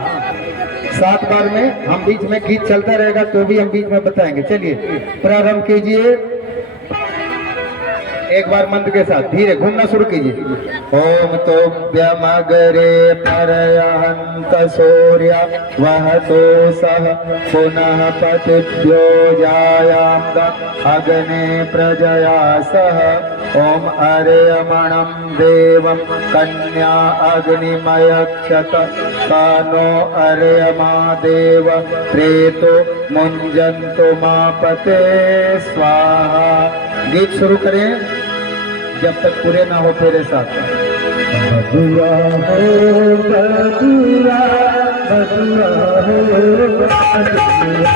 7 बार में हम बीच में गीत चलता रहेगा तो भी हम बीच में बताएंगे। चलिए प्रारंभ कीजिए। एक बार मंत्र के साथ धीरे घूमना शुरू कीजिए। ओम तोभ्यमग्रे परयहंत सूर्य वहतो सह पुनः पतिभ्यो जायाम अग्ने प्रजया सह। ओम अर्यमणं देवं कन्या अग्निमयक्षत कानो अर्यमा देव प्रेतो मुंजन्तु मापते स्वाहा। गीत शुरू करें जब तक पूरे ना हो तेरे साथ। बधुआ हो बधुआ, बधुआ हो बधुआ,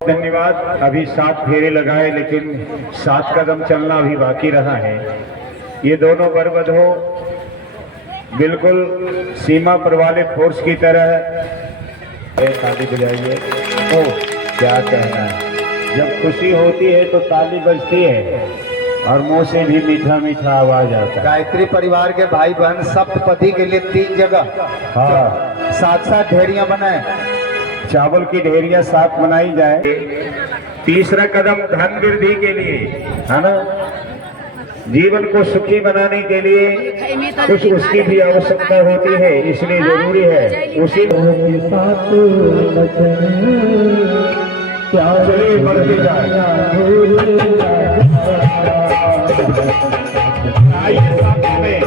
धन्यवाद। अभी 7 फेरे लगाए, लेकिन 7 कदम चलना अभी बाकी रहा है। ये दोनों बरबद हो बिल्कुल सीमा पर वाले फोर्स की तरह। ताली बजाइए। ओ क्या कहना है, जब खुशी होती है तो ताली बजती है और मुंह से भी मीठा मीठा आवाज आता है। गायत्री परिवार के भाई बहन सप्तपदी के लिए 3 जगह हाँ 7-7 ढेरियां बनाए, चावल की ढेरियां 7 बनाई जाए। तीसरा कदम धन वृद्धि के लिए है ना, जीवन को सुखी बनाने के लिए कुछ उसकी भी आवश्यकता होती है, इसलिए जरूरी है उसी साथ चलिए बढ़ते जाए। आइए साथ में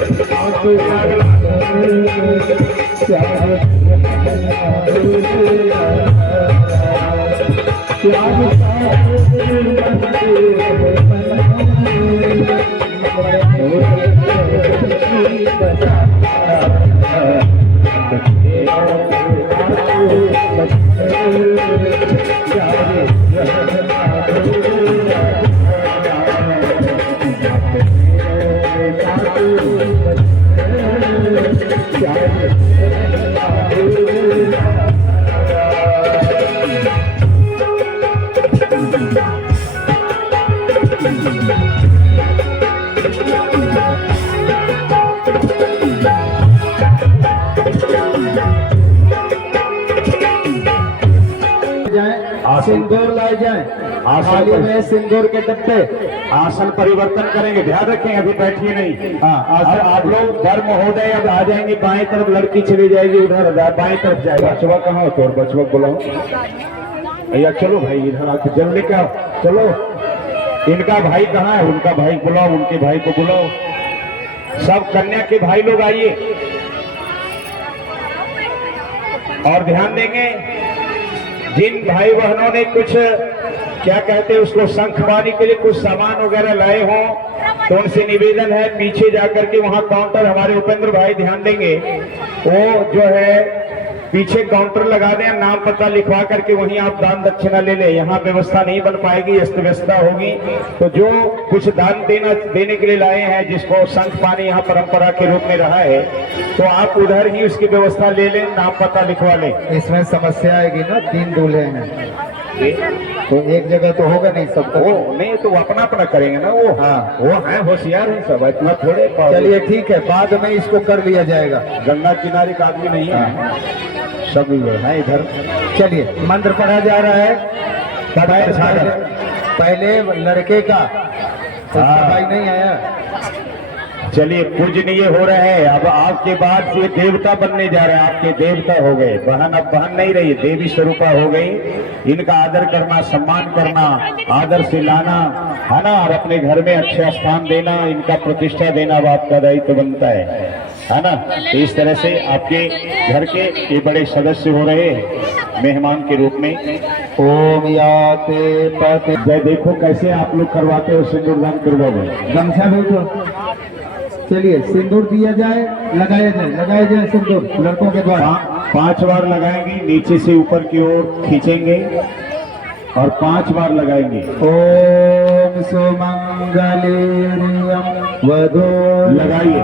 सिंदूर लाए जाए, थाली में सिंदूर के डब्बे। आसन परिवर्तन करेंगे, ध्यान रखें, अभी बैठिए नहीं। हाँ अब आप लोग धर्म महोदय अब आ जाएंगे, बाएं तरफ लड़की चली जाएगी, उधर बाएं तरफ जाएगा। बचवा कहाँ हो, तो बचवा बुलाओ भैया, चलो भाई इधर आके जल्दी क्या, चलो। इनका भाई कहाँ है, उनका भाई बुलाओ, उनके भाई को बुलाओ, सब कन्या के भाई लोग आइए। और ध्यान देंगे, जिन भाई बहनों ने कुछ क्या कहते हैं उसको शंख पानी के लिए कुछ सामान वगैरह लाए हों, तो उनसे निवेदन है पीछे जाकर के वहां काउंटर, हमारे उपेंद्र भाई ध्यान देंगे, वो जो है पीछे काउंटर लगा दें, नाम पता लिखवा करके वहीं आप दान दक्षिणा ले लें। यहाँ व्यवस्था नहीं बन पाएगी, अस्त व्यवस्था होगी, तो जो कुछ दान देने के लिए लाए हैं, जिसको शंख पानी यहाँ परंपरा के रूप में रहा है, तो आप उधर ही उसकी व्यवस्था ले लें, नाम पता लिखवा लें। इसमें समस्या आएगी ना, 3 दूल्हे हैं तो एक जगह तो होगा नहीं सबको। वो नहीं तो अपना अपना करेंगे ना, वो हाँ वो है होशियार है सब, इतना थोड़े। चलिए ठीक है, बाद में इसको कर लिया जाएगा। गंगा किनारे का आदमी नहीं है, सब है इधर। चलिए मंत्र पढ़ा जा रहा है। पहले लड़के का भाई नहीं आया। चलिए पूजनीय हो रहे हैं, अब आपके बाद ये देवता बनने जा रहे हैं, आपके देवता हो गए। बहन अब बहन नहीं रही, देवी स्वरूपा हो गई। इनका आदर करना, सम्मान करना, आदर से लाना है ना, और अपने घर में अच्छा स्थान देना, इनका प्रतिष्ठा देना अब आपका दायित्व बनता है ना। तो इस तरह से आपके घर के ये बड़े सदस्य हो रहे हैं मेहमान के रूप में। ओम याते पते। देखो कैसे आप लोग करवाते हो, सिंदूरदान करवाओगे, गमछा भेजो। चलिए सिंदूर दिया जाए, लगाया जाए सिंदूर लड़कों के द्वारा। 5 बार लगाएंगे, नीचे से ऊपर की ओर खींचेंगे और 5 बार लगाएंगे। ओम सुमंगलेरियं वधो लगाइए।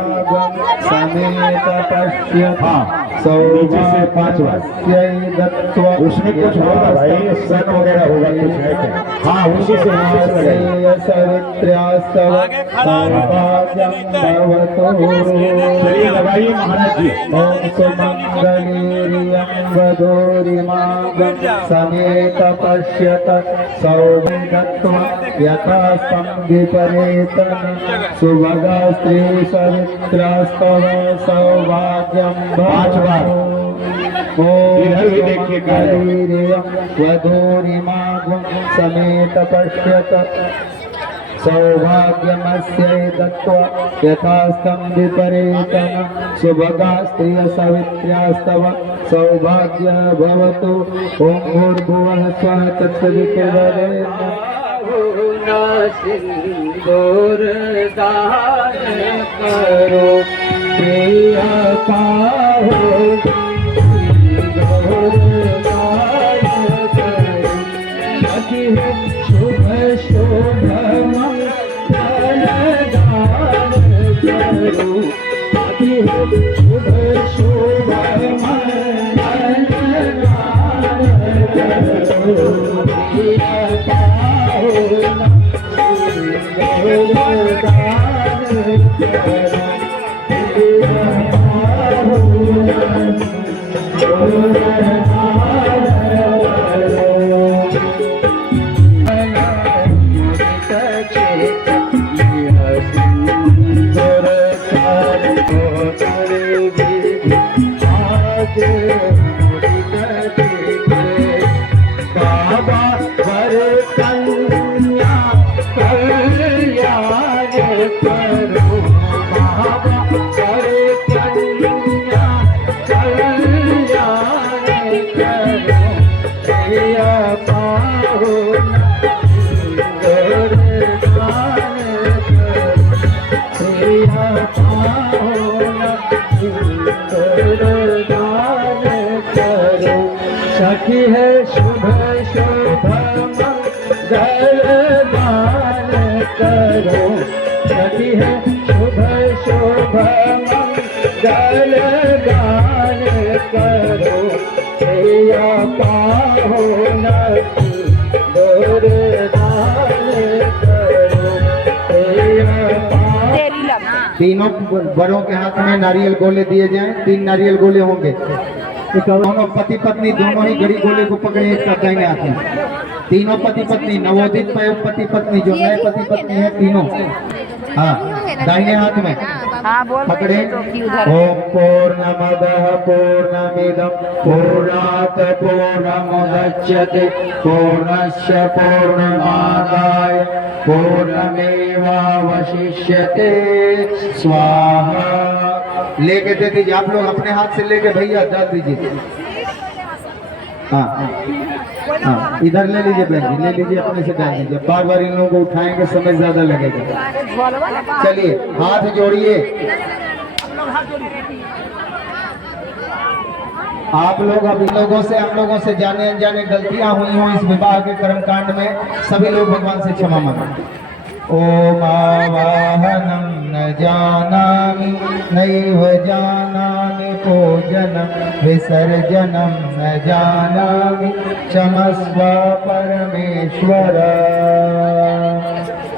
समेत पश्यता सौभाग्यस्यै दत्त्वा उसमें कुछ होगा भाई, सन वगैरह होगा कुछ है क्या? हाँ उसी से सवित्र्यास्तव सौभाग्यं भवतु। चलिए लगाइए महाराज जी। ओम सुमंगलेरियं वधूरिमागं समेत पश्यत सौभाग्यत्वा यथा संविपरेतन सुभगा स्त्री सवित्रास्तव सौभाग्यं भवतु। इधर भी देखिए क्या है। वधूरिमागं समेत पश्यत सौभाग्यमस्यै दत्त्वा यथास्तं विपरीतं सुभगा स्त्रिय सवित्र्यास्तव सौभाग्य भवतु। ओम भूर्भुवः स्वः तत्सवितुर्वरेण्यं सिंदूर दान करो प्रिय पाहो शुभ शुभ मंगल दान करो शुभ शुभ मंगल दान करो बाबा वर कन्या कल्याण करो बाबा वर कन्या कल्याण करो प्रिय पाहो सुंदर दान करो प्रिय पाहो सुंदर दान करो। सखी है शुभ शुभ मंगल दान करो सखी है शुभ शुभ मंगल दान करो प्रिय पाहो सुंदर दान करो प्रिय पाहो। तीनों बड़ों के हाथ में नारियल गोले दिए जाएं। 3 नारियल गोले होंगे। दोनों पति पत्नी दोनों ही घड़ी गोले को पकड़े एक साथ जाएंगे हाथ में। तीनों पति पत्नी नवोदित पति पत्नी जो नए पति पत्नी है तीनों, हाँ दाहिने हाथ में पकड़े। ओम पूर्णमदः पूर्णमिदं पूर्णात् पूर्णमुदच्यते पूर्णस्य पूर्णमादाय पूर्णमेवावशिष्यते स्वाहा। लेके दे दीजिए आप लोग अपने हाथ से लेके भैया डाल दीजिए। हाँ हाँ इधर ले लीजिए बहन जी, ले लीजिए अपने से डाल दीजिए। बार बार इन लोगों को उठाएंगे समय ज्यादा लगेगा। चलिए हाथ जोड़िए। आप लोग अब इन लोगों से हम लोगों से जाने अनजाने गलतियां हुई हों इस विवाह के कर्मकांड में, सभी लोग भगवान से क्षमा मांगे। ओम आवाहनं न जानामि नैव जानामि पूजनं विसर्जनं न जानामि क्षमस्व परमेश्वर।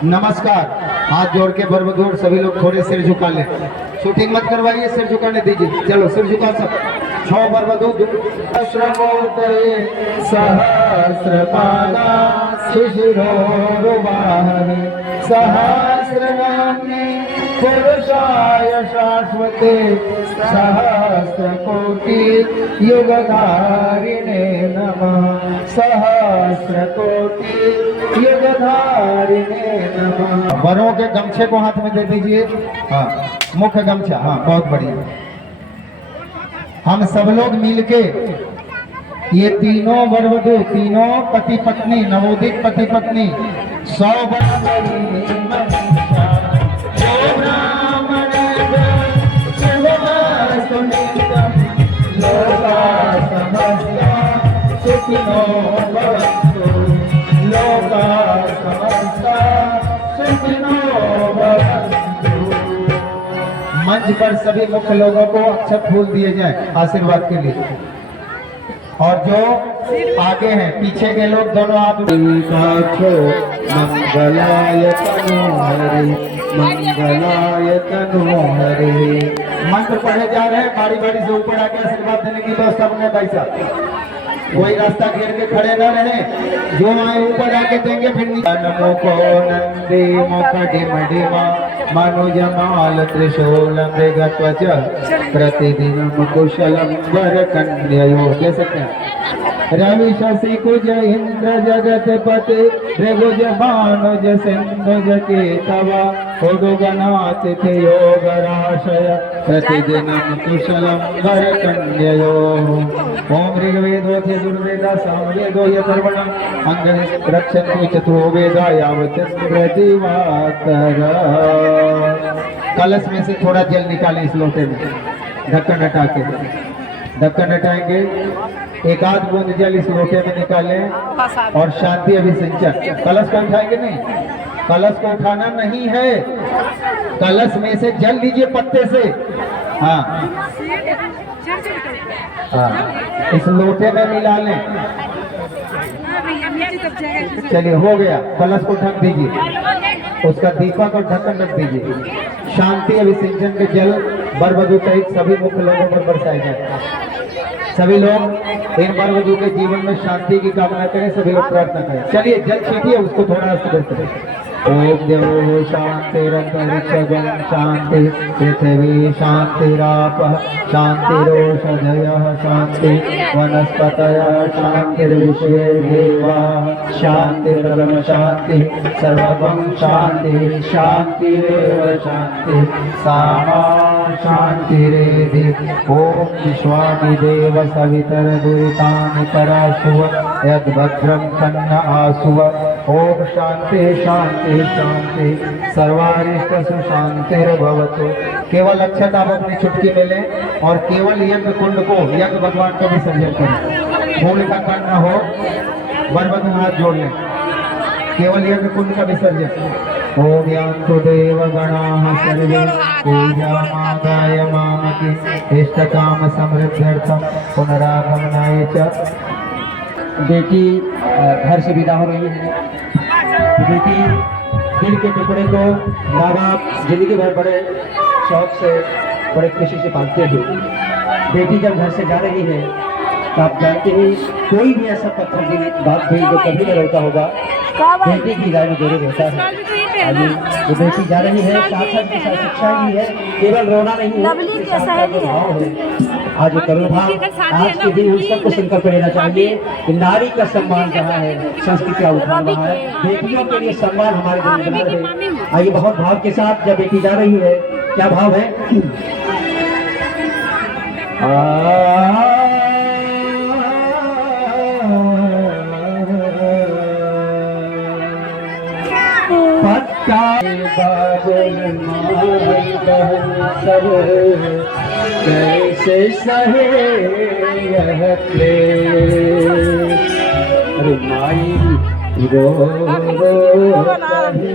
नमस्कार। हाथ जोड़ के बरबदूर सभी लोग थोड़े सिर झुका ले। शूटिंग मत करवाइए, सिर झुकाने दीजिए। चलो सिर झुका सब। 6 बरबदूर सहस्रमूर्तये सहस्रपादा शिशिरोरुवाहने सहस्रनाम्ने पुरुषाय शाश्वते सहस्रकोटि युगधारिणे नमः सहस्रकोटि युगधारिणे नमः। वरों के गमछे को हाथ में दे दीजिए। हाँ मुख्य गमछा, हाँ बहुत बढ़िया। हम सब लोग मिलके ये तीनों वरवधू तीनों पति पत्नी नवोदित पति पत्नी 100 लोका समस्ता मंच पर सभी मुख्य लोगों को अक्षत फूल दिए जाए आशीर्वाद के लिए। और जो आगे हैं, पीछे के लोग दोनों आप मंगलाय तनोहरि मंगलाय तनोहरि। मंत्र पढ़े जा रहे हैं, बारी बारी से ऊपर आके आशीर्वाद देने की व्यवस्था बने भाई साहब। कोई रास्ता घेर के खड़े न रहे, जो आए ऊपर आके देंगे फिर नमो को नंदी मुखडिमडिमा मनुजमाल त्रिशूल मृगत्वच प्रतिदिनम कुशलम वरकन्ययो। कह सकते हैं रवि शशि कुज इंद्र जगतपते त्रिभुज भानुज सिंधुज केतवा उडुगनाथ योगराशय प्रतिदिनम कुशलम वरकन्ययो। ओम ऋग्वेदो यजुर्वेदा सामवेदो यथर्वणम् अंगनि रक्षन्तु चतुरो वेदा यावच्चन्द्र दिवाकर। कलश में से थोड़ा जल निकालें इस लोटे में, ढक्कन हटा के, ढक्कन हटाएंगे, एक आध बूंद जल इस लोटे में निकालें और शांति अभिसिंचन। कलश को उठाएंगे नहीं, कलश को उठाना नहीं है, कलश में से जल लीजिए पत्ते से। हाँ हाँ, इस लोटे में मिला लें। चलिए हो गया, कलश को ढक दीजिए, उसका दीपक और ढक्कन रख दीजिए। शांति अभिसिंचन के जल वर वधू सहित सभी मुख्य लोगों पर बरसाए जाए। सभी लोग इन वर वधू के जीवन में शांति की कामना करें, सभी लोग प्रार्थना करें। चलिए जल छीटिए, उसको थोड़ा स्थिर करें। ओम देवो शांतिरंतरिक्षगं शांति पृथ्वी शांतिरापः शांतिरोषधयः शांति वनस्पतयः शांतिर्विश्वे देवाः शांतिर्ब्रह्म शांति सर्वं शांति शांतिरेव शांति सामा शांतिरेधि। ओम विश्वामिदेव सवितरदुरितानि कराशुव यद्भद्रं कन्न आसुव। ओम शांति शांति शांति सर्वारिष्ट सुशांतिर्भवतु। केवल अक्षत आप अपनी चुटकी में लें और केवल यज्ञ कुंड को, यज्ञ भगवान को विसर्जन करें। फूल का कण न हो, वर वधू हाथ जोड़ लें, केवल यज्ञ कुंड का विसर्जन। ओम यान्तु देव गणाः सर्वे पूजामादाय मामके इष्टकाम समृद्ध्यर्थम पुनरागमनाय च। बेटी घर से विदा हो रही है। बेटी दिल के टुकड़े को माँ बाप जिंदगी भर बड़े शौक से, बड़े खुशी से पालते हैं। बेटी जब घर से जा रही है तो आप जानते हैं कोई भी ऐसा पत्थर की बात भी जो कभी न रोता होगा, बेटी की राय में जरूर होता है। अभी जो बेटी जा रही है साथ साथ के साथ शिक्षा भी है, केवल रोना नहीं है, भाव है। आज ये करुण भाव आज के दिन उन सबको संकल्प लेना चाहिए कि नारी का सम्मान रहा है, संस्कृति का उत्थान रहा है, बेटियों के लिए सम्मान हमारे दिन बना रहे। आइए बहुत भाव के साथ जब बेटी जा रही है, क्या भाव है? पक्का बाबुल माई बहन सब कैसे सहे यह क्लेश। अरे माई रो रो कहे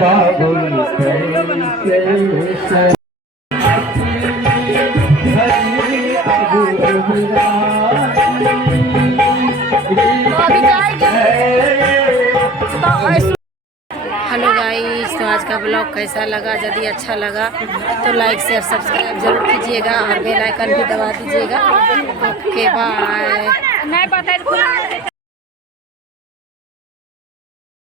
बाबुल कैसे सहे। हेलो गाइस, तो आज का ब्लॉग कैसा लगा? यदि अच्छा लगा तो लाइक शेयर सब्सक्राइब जरूर कीजिएगा और बेल आइकन भी दबा दीजिएगा। Okay bye.